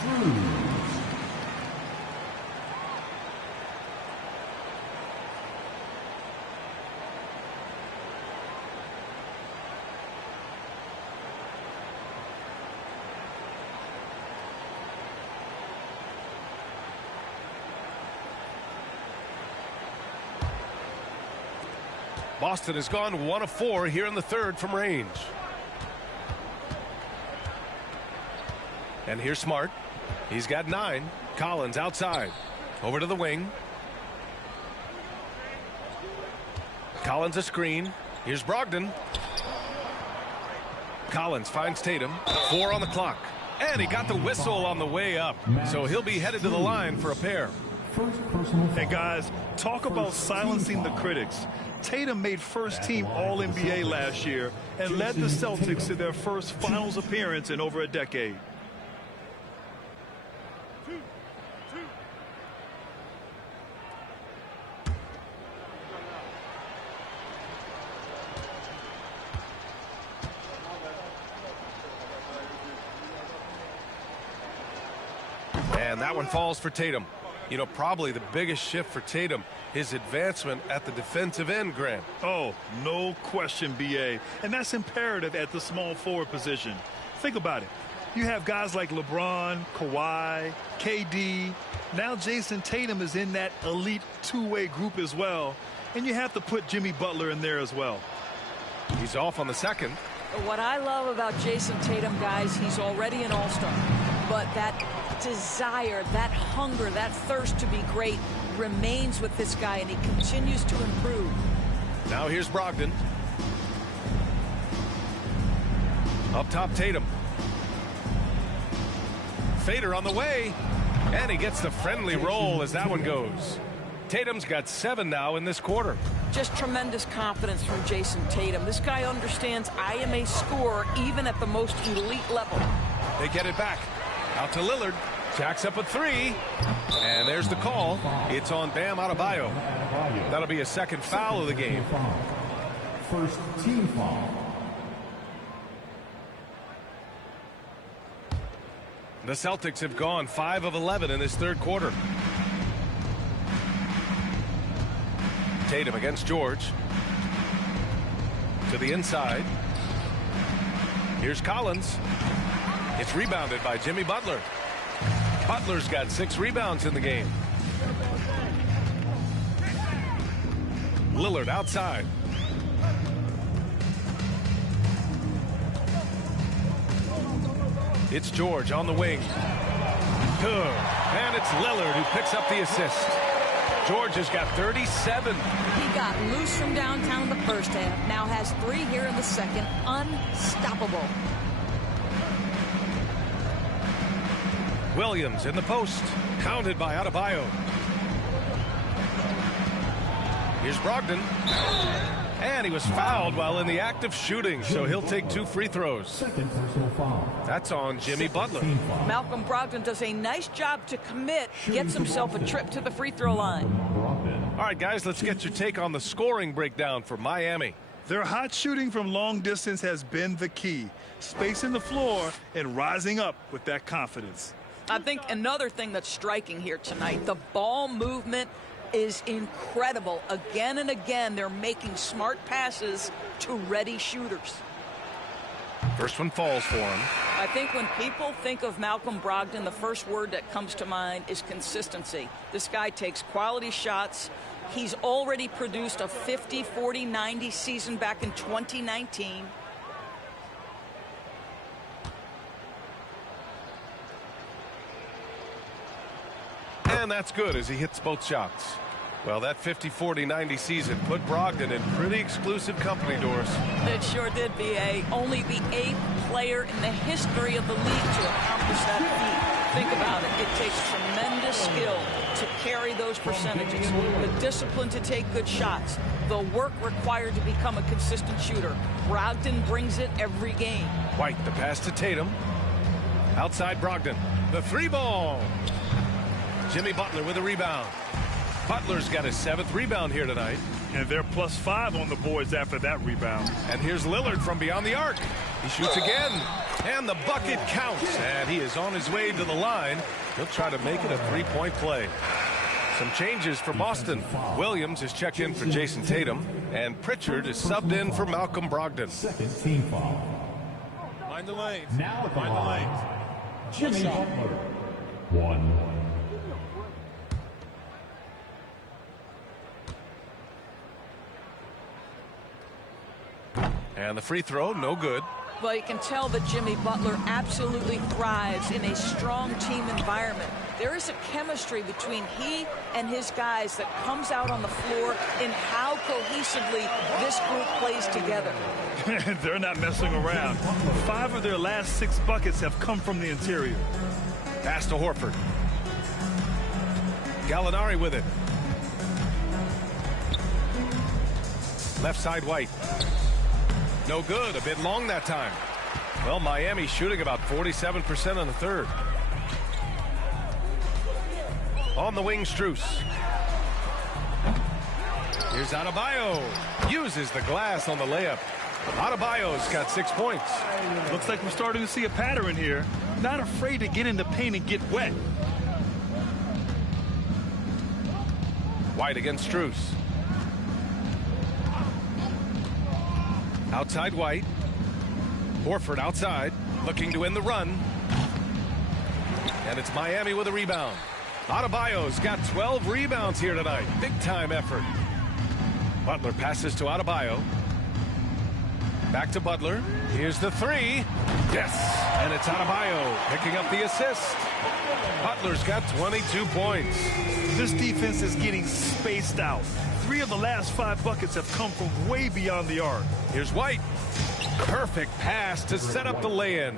Boston has gone 1 of 4 here in the third from range. And here's Smart. He's got 9. Collins outside. Over to the wing. Collins a screen. Here's Brogdon. Collins finds Tatum. 4 on the clock. And he got the whistle on the way up. So he'll be headed to the line for a pair. Hey, guys, talk about silencing the critics. Tatum made first-team All-NBA last year and led the Celtics to their first finals appearance in over a decade. And that one falls for Tatum. You know, probably the biggest shift for Tatum, his advancement at the defensive end, Grant. Oh, no question, B.A. And that's imperative at the small forward position. Think about it. You have guys like LeBron, Kawhi, KD. Now Jason Tatum is in that elite two-way group as well. And you have to put Jimmy Butler in there as well. He's off on the second. What I love about Jason Tatum, guys, he's already an all-star. But that desire, that hunger, that thirst to be great remains with this guy, and he continues to improve. Now here's Brogdon. Up top, Tatum. Fader on the way. And he gets the friendly roll as that one goes. Tatum's got 7 now in this quarter. Just tremendous confidence from Jason Tatum. This guy understands I am a scorer even at the most elite level. They get it back. Out to Lillard. Jacks up a 3. And there's the call. It's on Bam Adebayo. That'll be a second foul of the game. First team foul. The Celtics have gone 5 of 11 in this third quarter. Tatum against George. To the inside. Here's Collins. It's rebounded by Jimmy Butler. Butler's got 6 rebounds in the game. Lillard outside. It's George on the wing. Good. And it's Lillard who picks up the assist. George has got 37. He got loose from downtown in the first half. Now has 3 here in the second. Unstoppable. Williams in the post. Counted by Adebayo. Here's Brogdon. And he was fouled while in the act of shooting, so he'll take 2 free throws. Second personal foul. That's on Jimmy Butler. Malcolm Brogdon does a nice job to commit, gets himself a trip to the free throw line. All right, guys, let's get your take on the scoring breakdown for Miami. Their hot shooting from long distance has been the key. Spacing the floor and rising up with that confidence. I think another thing that's striking here tonight, the ball movement is incredible. Again and again, they're making smart passes to ready shooters. First one falls for him. I think when people think of Malcolm Brogdon, the first word that comes to mind is consistency. This guy takes quality shots. He's already produced a 50, 40, 90 season back in 2019. And that's good as he hits both shots. Well, that 50, 40, 90 season put Brogdon in pretty exclusive company, Doris. It sure did, B.A. Only the 8th player in the history of the league to accomplish that feat. Think about it. It takes tremendous skill to carry those percentages, the discipline to take good shots, the work required to become a consistent shooter. Brogdon brings it every game. White, the pass to Tatum. Outside Brogdon. The 3 ball. Jimmy Butler with a rebound. Butler's got his 7th rebound here tonight. And they're +5 on the boards after that rebound. And here's Lillard from beyond the arc. He shoots again. And the bucket counts. And he is on his way to the line. He'll try to make it a 3-point play. Some changes for Boston. Williams is checked in for Jason Tatum. And Pritchard is subbed in for Malcolm Brogdon. Second team foul. Mind the lanes. Now Mind the lanes. Jimmy Butler. 1. And the free throw, no good. Well, you can tell that Jimmy Butler absolutely thrives in a strong team environment. There is a chemistry between he and his guys that comes out on the floor in how cohesively this group plays together. They're not messing around. 5 of their last 6 buckets have come from the interior. Pass to Horford. Gallinari with it. Left side White. No good. A bit long that time. Well, Miami shooting about 47% in the third. On the wing, Strus. Here's Adebayo. Uses the glass on the layup. Adebayo's got 6 points. Looks like we're starting to see a pattern here. Not afraid to get in the paint and get wet. White against Strus. Outside White. Horford outside, looking to win the run. And it's Miami with a rebound. Adebayo's got 12 rebounds here tonight. Big time effort. Butler passes to Adebayo. Back to Butler. Here's the 3. Yes. And it's Adebayo picking up the assist. Butler's got 22 points. This defense is getting spaced out. 3 of the last 5 buckets have come from way beyond the arc. Here's White. Perfect pass to set up the lay-in.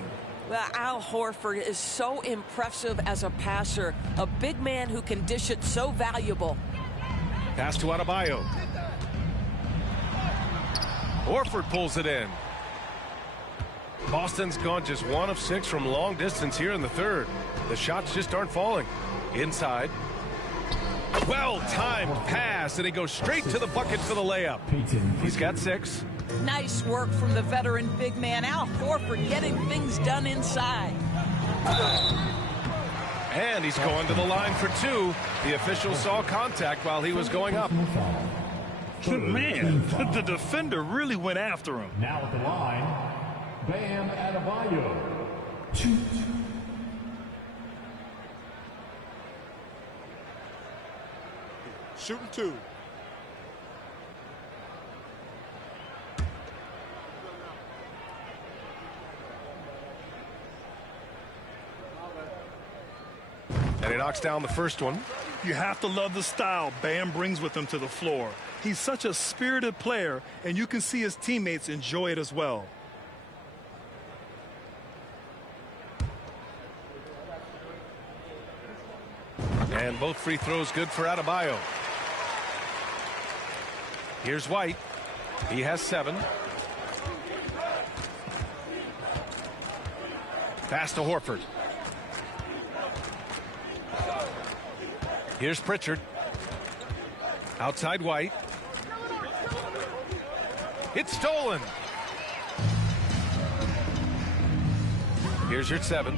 Well, Al Horford is so impressive as a passer. A big man who can dish it, so valuable. Pass to Adebayo. Horford pulls it in. Boston's gone just 1 of 6 from long distance here in the third. The shots just aren't falling. Inside. Well-timed pass, and he goes straight to the bucket for the layup. He's got 6. Nice work from the veteran big man, Al Horford, getting things done inside. And he's going to the line for 2. The official saw contact while he was going up. Man, the defender really went after him. Now at the line, Bam Adebayo. 2. Shooting 2. And he knocks down the first one. You have to love the style Bam brings with him to the floor. He's such a spirited player, and you can see his teammates enjoy it as well. And both free throws good for Adebayo. Here's White. He has 7. Pass to Horford. Here's Pritchard. Outside White. It's stolen. Here's your 7.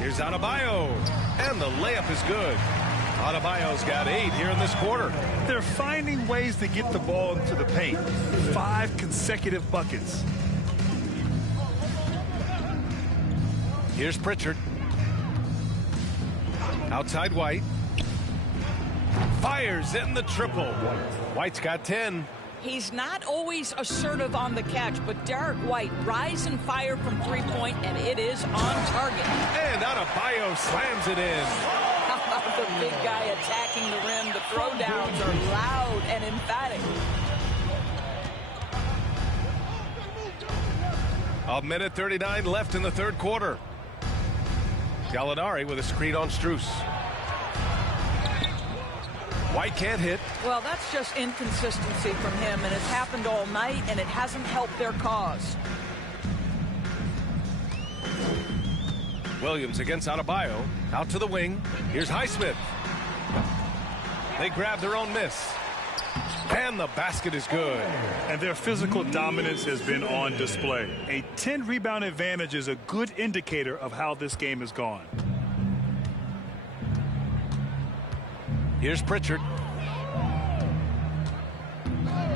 Here's Adebayo. And the layup is good. Adebayo's got 8 here in this quarter. They're finding ways to get the ball into the paint. 5 consecutive buckets. Here's Pritchard. Outside White. Fires in the triple. White's got 10. He's not always assertive on the catch, but Derek White rise and fire from three-point, and it is on target. And Adebayo slams it in. How about the big guy attacking the rim? The throwdowns are loud and emphatic. A minute 39 left in the third quarter. Gallinari with a screen on Strus. White can't hit. Well, that's just inconsistency from him, and it's happened all night, and it hasn't helped their cause. Williams against Adebayo. Out to the wing. Here's Highsmith. They grab their own miss. And the basket is good. And their physical dominance has been on display. A 10-rebound advantage is a good indicator of how this game has gone. Here's Pritchard.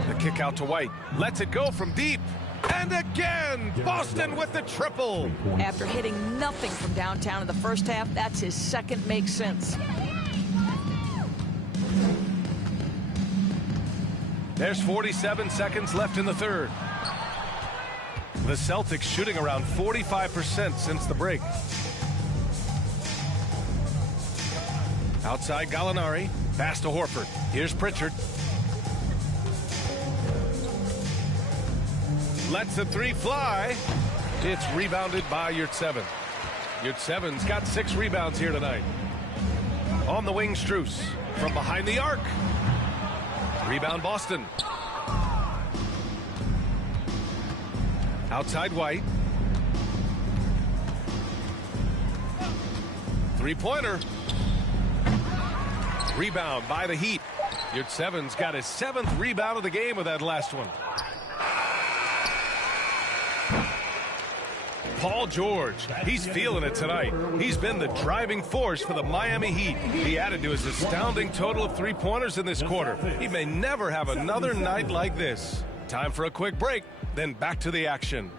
The kick out to White. Lets it go from deep. And again, Boston with the triple. After hitting nothing from downtown in the first half, that's his second make since. There's 47 seconds left in the third. The Celtics shooting around 45% since the break. Outside Gallinari. Pass to Horford. Here's Pritchard. Lets the 3 fly. It's rebounded by Yurtseven. Yurtseven's got 6 rebounds here tonight. On the wing, Strus. From behind the arc. Rebound Boston. Outside White. 3-pointer. Rebound by the Heat. Yurtseven's got his 7th rebound of the game with that last one. Paul George, he's feeling it tonight. He's been the driving force for the Miami Heat. He added to his astounding total of 3-pointers in this quarter. He may never have another night like this. Time for a quick break, then back to the action.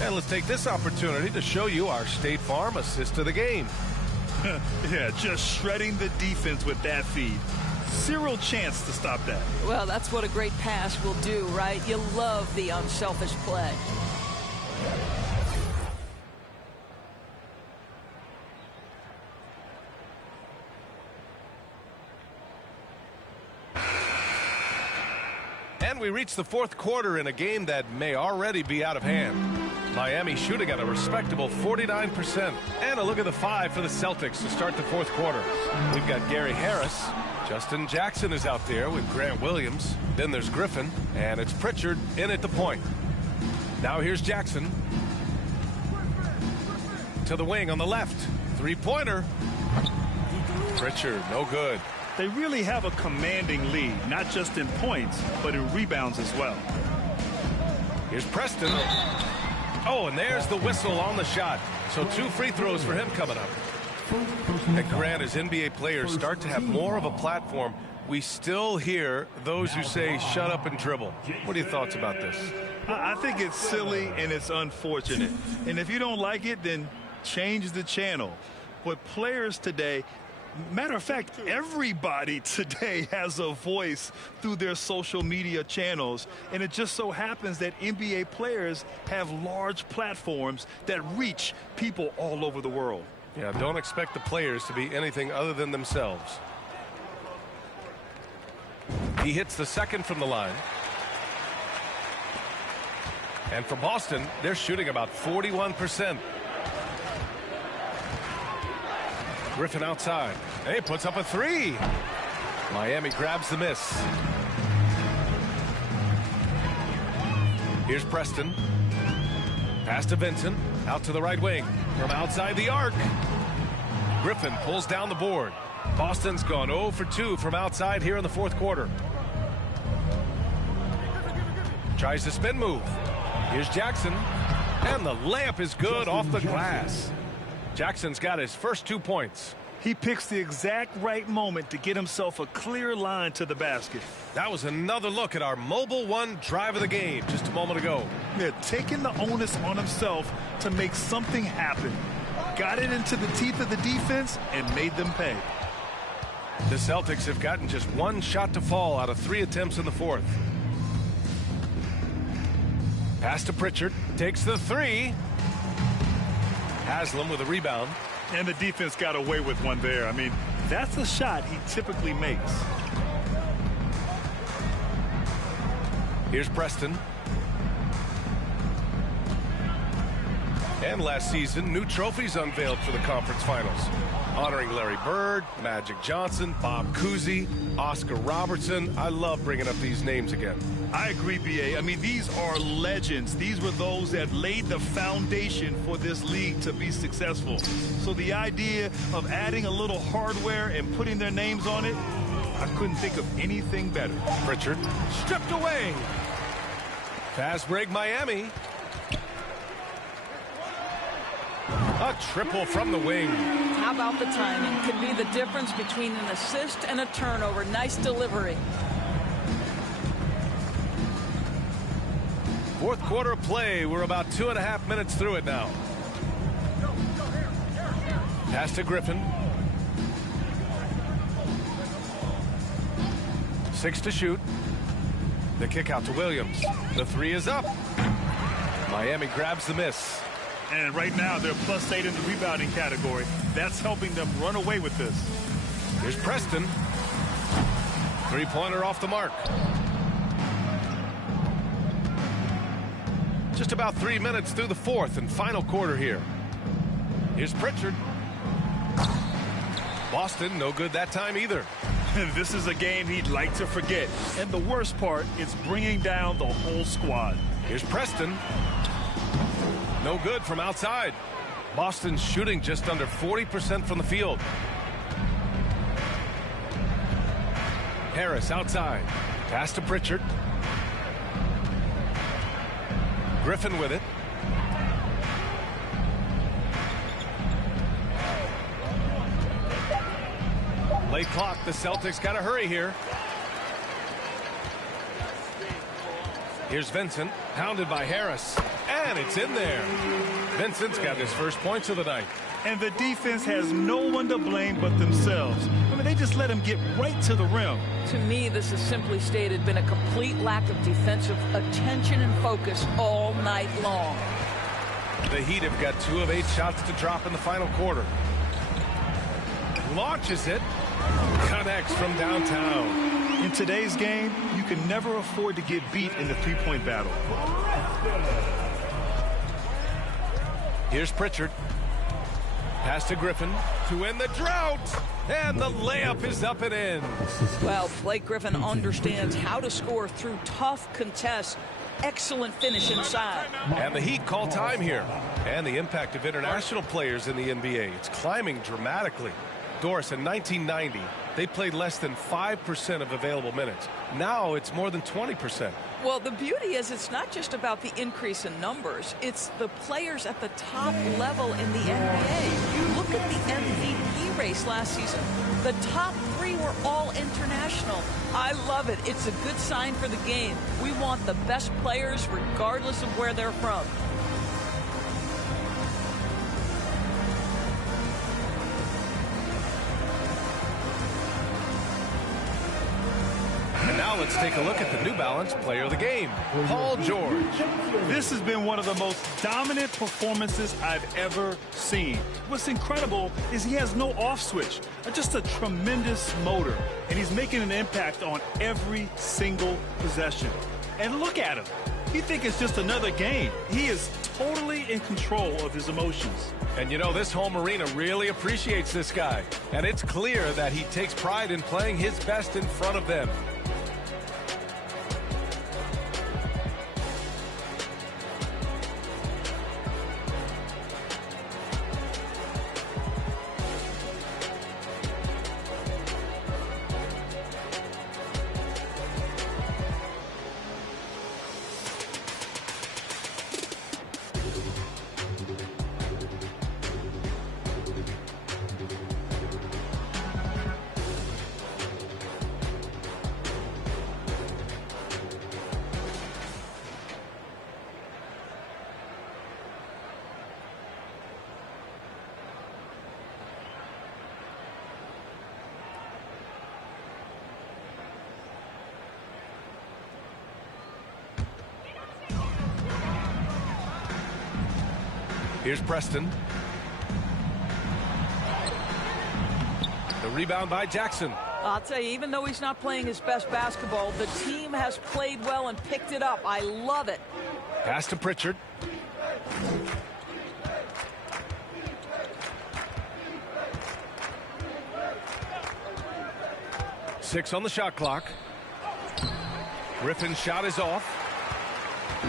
And let's take this opportunity to show you our State Farm assist to the game. Yeah, just shredding the defense with that feed. Zero chance to stop that. Well, that's what a great pass will do, right? You love the unselfish play. And we reach the fourth quarter in a game that may already be out of hand. Miami shooting at a respectable 49%. And a look at the 5 for the Celtics to start the fourth quarter. We've got Gary Harris. Justin Jackson is out there with Grant Williams. Then there's Griffin. And it's Pritchard in at the point. Now here's Jackson. To the wing on the left. Three-pointer. Pritchard, no good. They really have a commanding lead, not just in points, but in rebounds as well. Here's Preston. Oh, and there's the whistle on the shot. So 2 free throws for him coming up. And Grant, as NBA players start to have more of a platform, we still hear those who say shut up and dribble. What are your thoughts about this? I think it's silly and it's unfortunate. And if you don't like it, then change the channel. But players today, matter of fact, everybody today has a voice through their social media channels, and it just so happens that NBA players have large platforms that reach people all over the world. Yeah, don't expect the players to be anything other than themselves. He hits the second from the line. And for Boston, they're shooting about 41%. Griffin outside. Hey, puts up a 3. Miami grabs the miss. Here's Preston. Pass to Vincent. Out to the right wing. From outside the arc. Griffin pulls down the board. Boston's gone 0 for 2 from outside here in the fourth quarter. Tries the spin move. Here's Jackson. And the layup is good off the glass. Jackson's got his first 2 points. He picks the exact right moment to get himself a clear line to the basket. That was another look at our Mobile One drive of the game just a moment ago. Yeah, taking the onus on himself to make something happen. Got it into the teeth of the defense and made them pay. The Celtics have gotten just 1 shot to fall out of 3 attempts in the fourth. Pass to Pritchard. Takes the 3. Haslam with a rebound. And the defense got away with one there. I mean, that's a shot he typically makes. Here's Preston. And last season, new trophies unveiled for the conference finals, honoring Larry Bird, Magic Johnson, Bob Cousy, Oscar Robertson. I love bringing up these names again. I agree, B.A. I mean, these are legends. These were those that laid the foundation for this league to be successful. So the idea of adding a little hardware and putting their names on it, I couldn't think of anything better. Pritchard stripped away. Fast break Miami. A triple from the wing. How about the timing? Could be the difference between an assist and a turnover. Nice delivery. Fourth quarter play. We're about 2.5 minutes through it now. Pass to Griffin. 6 to shoot. The kick out to Williams. The 3 is up. Miami grabs the miss. And right now they're +8 in the rebounding category. That's helping them run away with this. Here's Preston. 3-pointer off the mark. Just about 3 minutes through the fourth and final quarter here. Here's Pritchard. Boston, no good that time either. This is a game he'd like to forget. And the worst part is bringing down the whole squad. Here's Preston. No good from outside. Boston's shooting just under 40% from the field. Harris outside. Pass to Pritchard. Griffin with it. Late clock. The Celtics got to hurry here. Here's Vincent, pounded by Harris, and it's in there. Vincent's got his first points of the night. And the defense has no one to blame but themselves. but they just let him get right to the rim. To me, this has simply stated been a complete lack of defensive attention and focus all night long. The Heat have got 2 of 8 shots to drop in the final quarter. Launches it. Connects from downtown. In today's game, you can never afford to get beat in the three-point battle. Here's Pritchard. Pass to Griffin to end the drought. And the layup is up and in. Well, Blake Griffin understands how to score through tough contests. Excellent finish inside. And the Heat call time here. And the impact of international players in the NBA. It's climbing dramatically. Doris, in 1990, they played less than 5% of available minutes. Now it's more than 20%. Well, the beauty is it's not just about the increase in numbers. It's the players at the top level in the NBA. Look at the MVP race last season. The top 3 were all international. I love it. It's a good sign for the game. We want the best players regardless of where they're from. And now let's take a look at the New Balance player of the game, Paul George. This has been one of the most dominant performances I've ever seen. What's incredible is he has no off switch, just a tremendous motor, and he's making an impact on every single possession. And look at him. You think it's just another game. He is totally in control of his emotions. And you know, this home arena really appreciates this guy. And it's clear that he takes pride in playing his best in front of them. Here's Preston. The rebound by Jackson. I'll tell you, even though he's not playing his best basketball, the team has played well and picked it up. I love it. Pass to Pritchard. Six on the shot clock. Griffin's shot is off.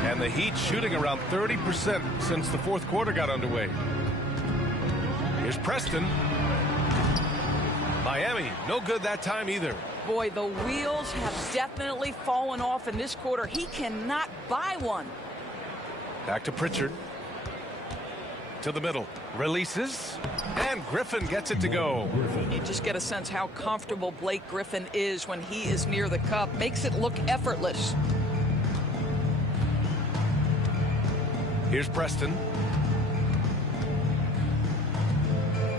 And the Heat shooting around 30% since the fourth quarter got underway. Here's Preston. Miami, no good that time either. Boy, the wheels have definitely fallen off in this quarter. He cannot buy one. Back to Pritchard. To the middle. Releases. And Griffin gets it to go. You just get a sense how comfortable Blake Griffin is when he is near the cup. Makes it look effortless. Here's Preston.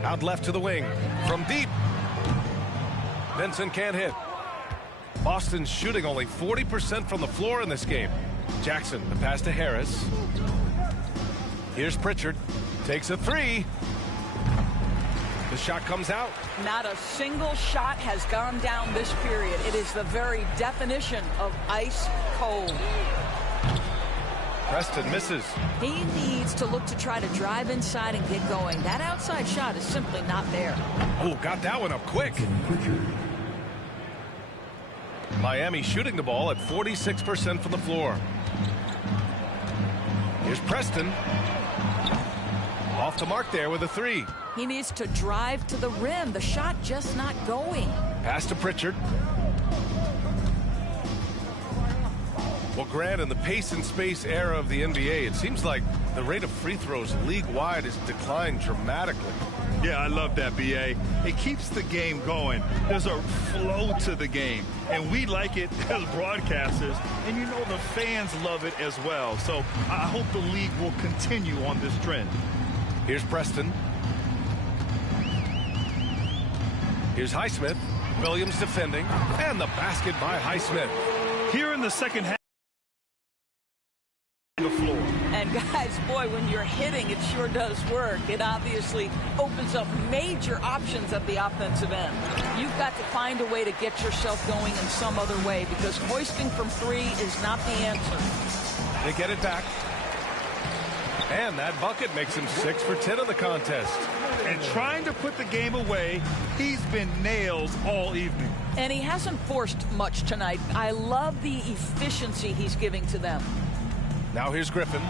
Out left to the wing. From deep. Vincent can't hit. Boston's shooting only 40% from the floor in this game. Jackson, the pass to Harris. Here's Pritchard. Takes a three. The shot comes out. Not a single shot has gone down this period. It is the very definition of ice cold. Preston misses. He needs to look to try to drive inside and get going. That outside shot is simply not there. Oh, got that one up quick. Miami shooting the ball at 46% from the floor. Here's Preston. Off the mark there with a three. He needs to drive to the rim. The shot just not going. Pass to Pritchard. Well, Grant, in the pace and space era of the NBA, it seems like the rate of free throws league-wide has declined dramatically. Yeah, I love that, B.A. It keeps the game going. There's a flow to the game, and we like it as broadcasters, and you know the fans love it as well. So I hope the league will continue on this trend. Here's Preston. Here's Highsmith. Williams defending, and the basket by Highsmith. Here in the second half, the floor. And guys, boy, when you're hitting, it sure does work. It obviously opens up major options at the offensive end. You've got to find a way to get yourself going in some other way, because hoisting from three is not the answer. They get it back. And that bucket makes him 6 for 10 in the contest. And trying to put the game away, he's been nailed all evening. And he hasn't forced much tonight. I love the efficiency he's giving to them. Now here's Griffin.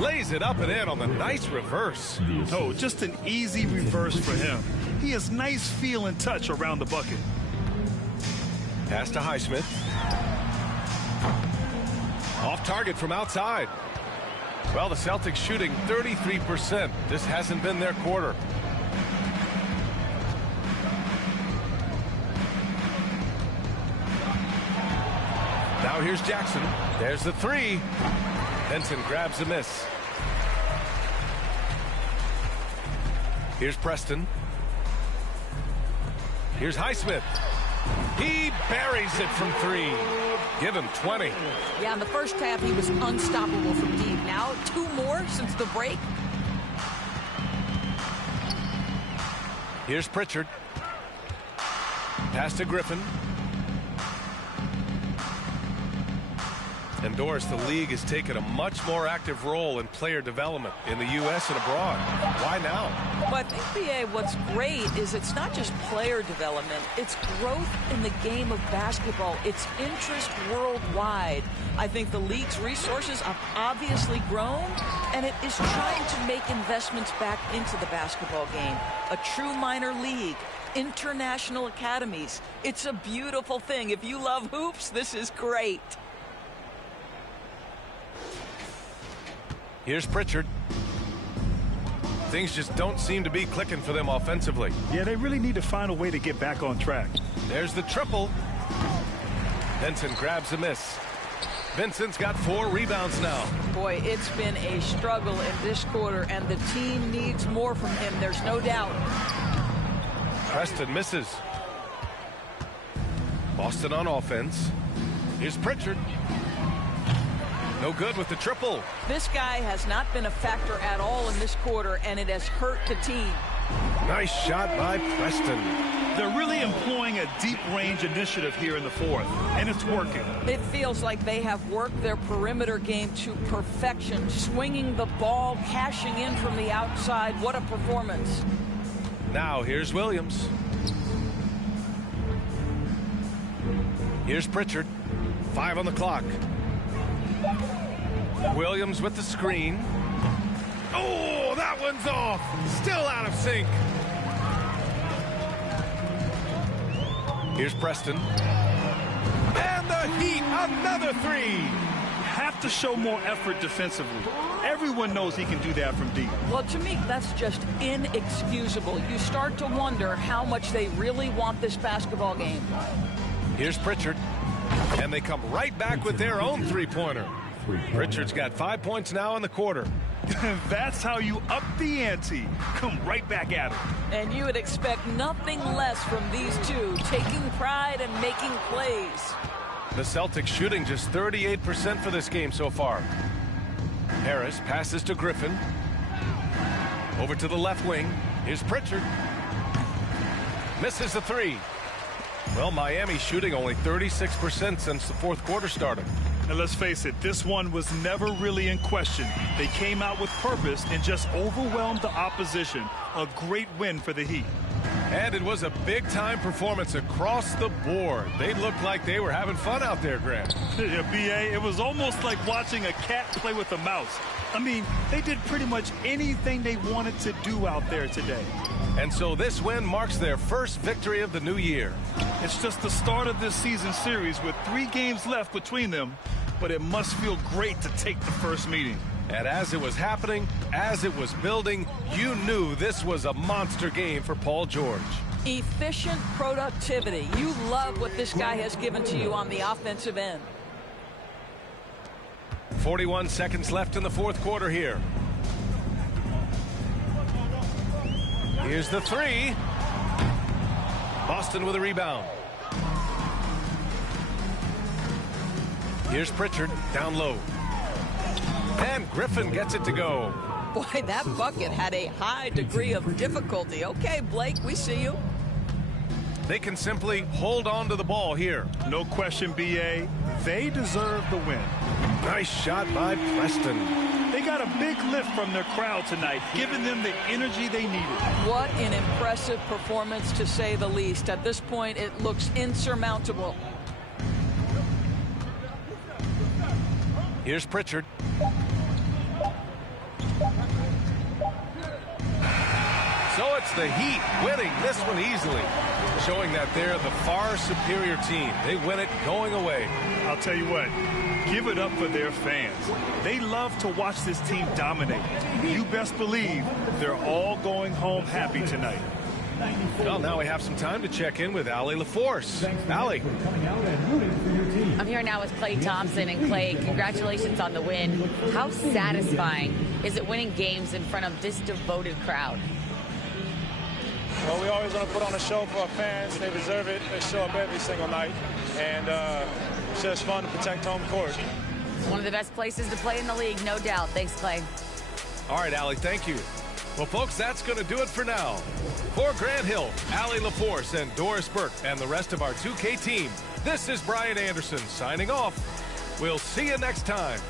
Lays it up and in on the nice reverse. Oh, just an easy reverse for him. He has nice feel and touch around the bucket. Pass to Highsmith. Off target from outside. Well, the Celtics shooting 33%. This hasn't been their quarter. Now here's Jackson. There's the three. Benson grabs a miss. Here's Preston. Here's Highsmith. He buries it from three. Give him 20. Yeah, in the first half, he was unstoppable from deep. Now, 2 more since the break. Here's Pritchard. Pass to Griffin. And Doris, the league has taken a much more active role in player development in the U.S. and abroad. Why now? Well, I think, B.A., what's great is it's not just player development. It's growth in the game of basketball. It's interest worldwide. I think the league's resources have obviously grown, and it is trying to make investments back into the basketball game. A true minor league, international academies. It's a beautiful thing. If you love hoops, this is great. Here's Pritchard. Things just don't seem to be clicking for them offensively. Yeah, they really need to find a way to get back on track. There's the triple. Benson grabs a miss. Vincent's got 4 rebounds now. Boy, it's been a struggle in this quarter, and the team needs more from him. There's no doubt. Preston misses. Boston on offense. Here's Pritchard. No good with the triple. This guy has not been a factor at all in this quarter, and it has hurt the team. Nice shot by Preston. They're really employing a deep range initiative here in the fourth, and it's working. It feels like they have worked their perimeter game to perfection, swinging the ball, cashing in from the outside. What a performance. Now here's Williams. Here's Pritchard. 5 on the clock. Williams with the screen. Oh, that one's off. Still out of sync. Here's Preston. And the Heat, another 3. Have to show more effort defensively. Everyone knows he can do that from deep. Well, to me, that's just inexcusable. You start to wonder how much they really want this basketball game. Here's Pritchard. And they come right back with their own three-pointer. Pritchard's got 5 points now in the quarter. That's how you up the ante. Come right back at it. And you would expect nothing less from these two, taking pride and making plays. The Celtics shooting just 38% for this game so far. Harris passes to Griffin. Over to the left wing. Here's Pritchard. Misses the 3. Well, Miami shooting only 36% since the fourth quarter started. And let's face it, this one was never really in question. They came out with purpose and just overwhelmed the opposition. A great win for the Heat. And it was a big-time performance across the board. They looked like they were having fun out there, Grant. Yeah, B.A., it was almost like watching a cat play with a mouse. I mean, they did pretty much anything they wanted to do out there today. And so this win marks their first victory of the new year. It's just the start of this season series with 3 games left between them, but it must feel great to take the first meeting. And as it was happening, as it was building, you knew this was a monster game for Paul George. Efficient productivity. You love what this guy has given to you on the offensive end. 41 seconds left in the fourth quarter here. Here's the 3. Boston with a rebound. Here's Pritchard down low. And Griffin gets it to go. Boy, that bucket had a high degree of difficulty. Okay, Blake, we see you. They can simply hold on to the ball here. No question, B.A. They deserve the win. Nice shot by Preston. They got a big lift from their crowd tonight, giving them the energy they needed. What an impressive performance, to say the least. At this point, it looks insurmountable. Here's Pritchard. So it's the Heat winning this one easily, showing that they're the far superior team. They win it going away. I'll tell you what, give it up for their fans. They love to watch this team dominate. You best believe they're all going home happy tonight. Well, now we have some time to check in with Allie LaForce. Allie. I'm here now with Klay Thompson. And Klay, congratulations on the win. How satisfying is it winning games in front of this devoted crowd? Well, we always want to put on a show for our fans. They deserve it. They show up every single night. And it's just fun to protect home court. One of the best places to play in the league, no doubt. Thanks, Klay. All right, Allie, thank you. Well, folks, that's going to do it for now. For Grant Hill, Allie LaForce, and Doris Burke, and the rest of our 2K team, this is Brian Anderson signing off. We'll see you next time.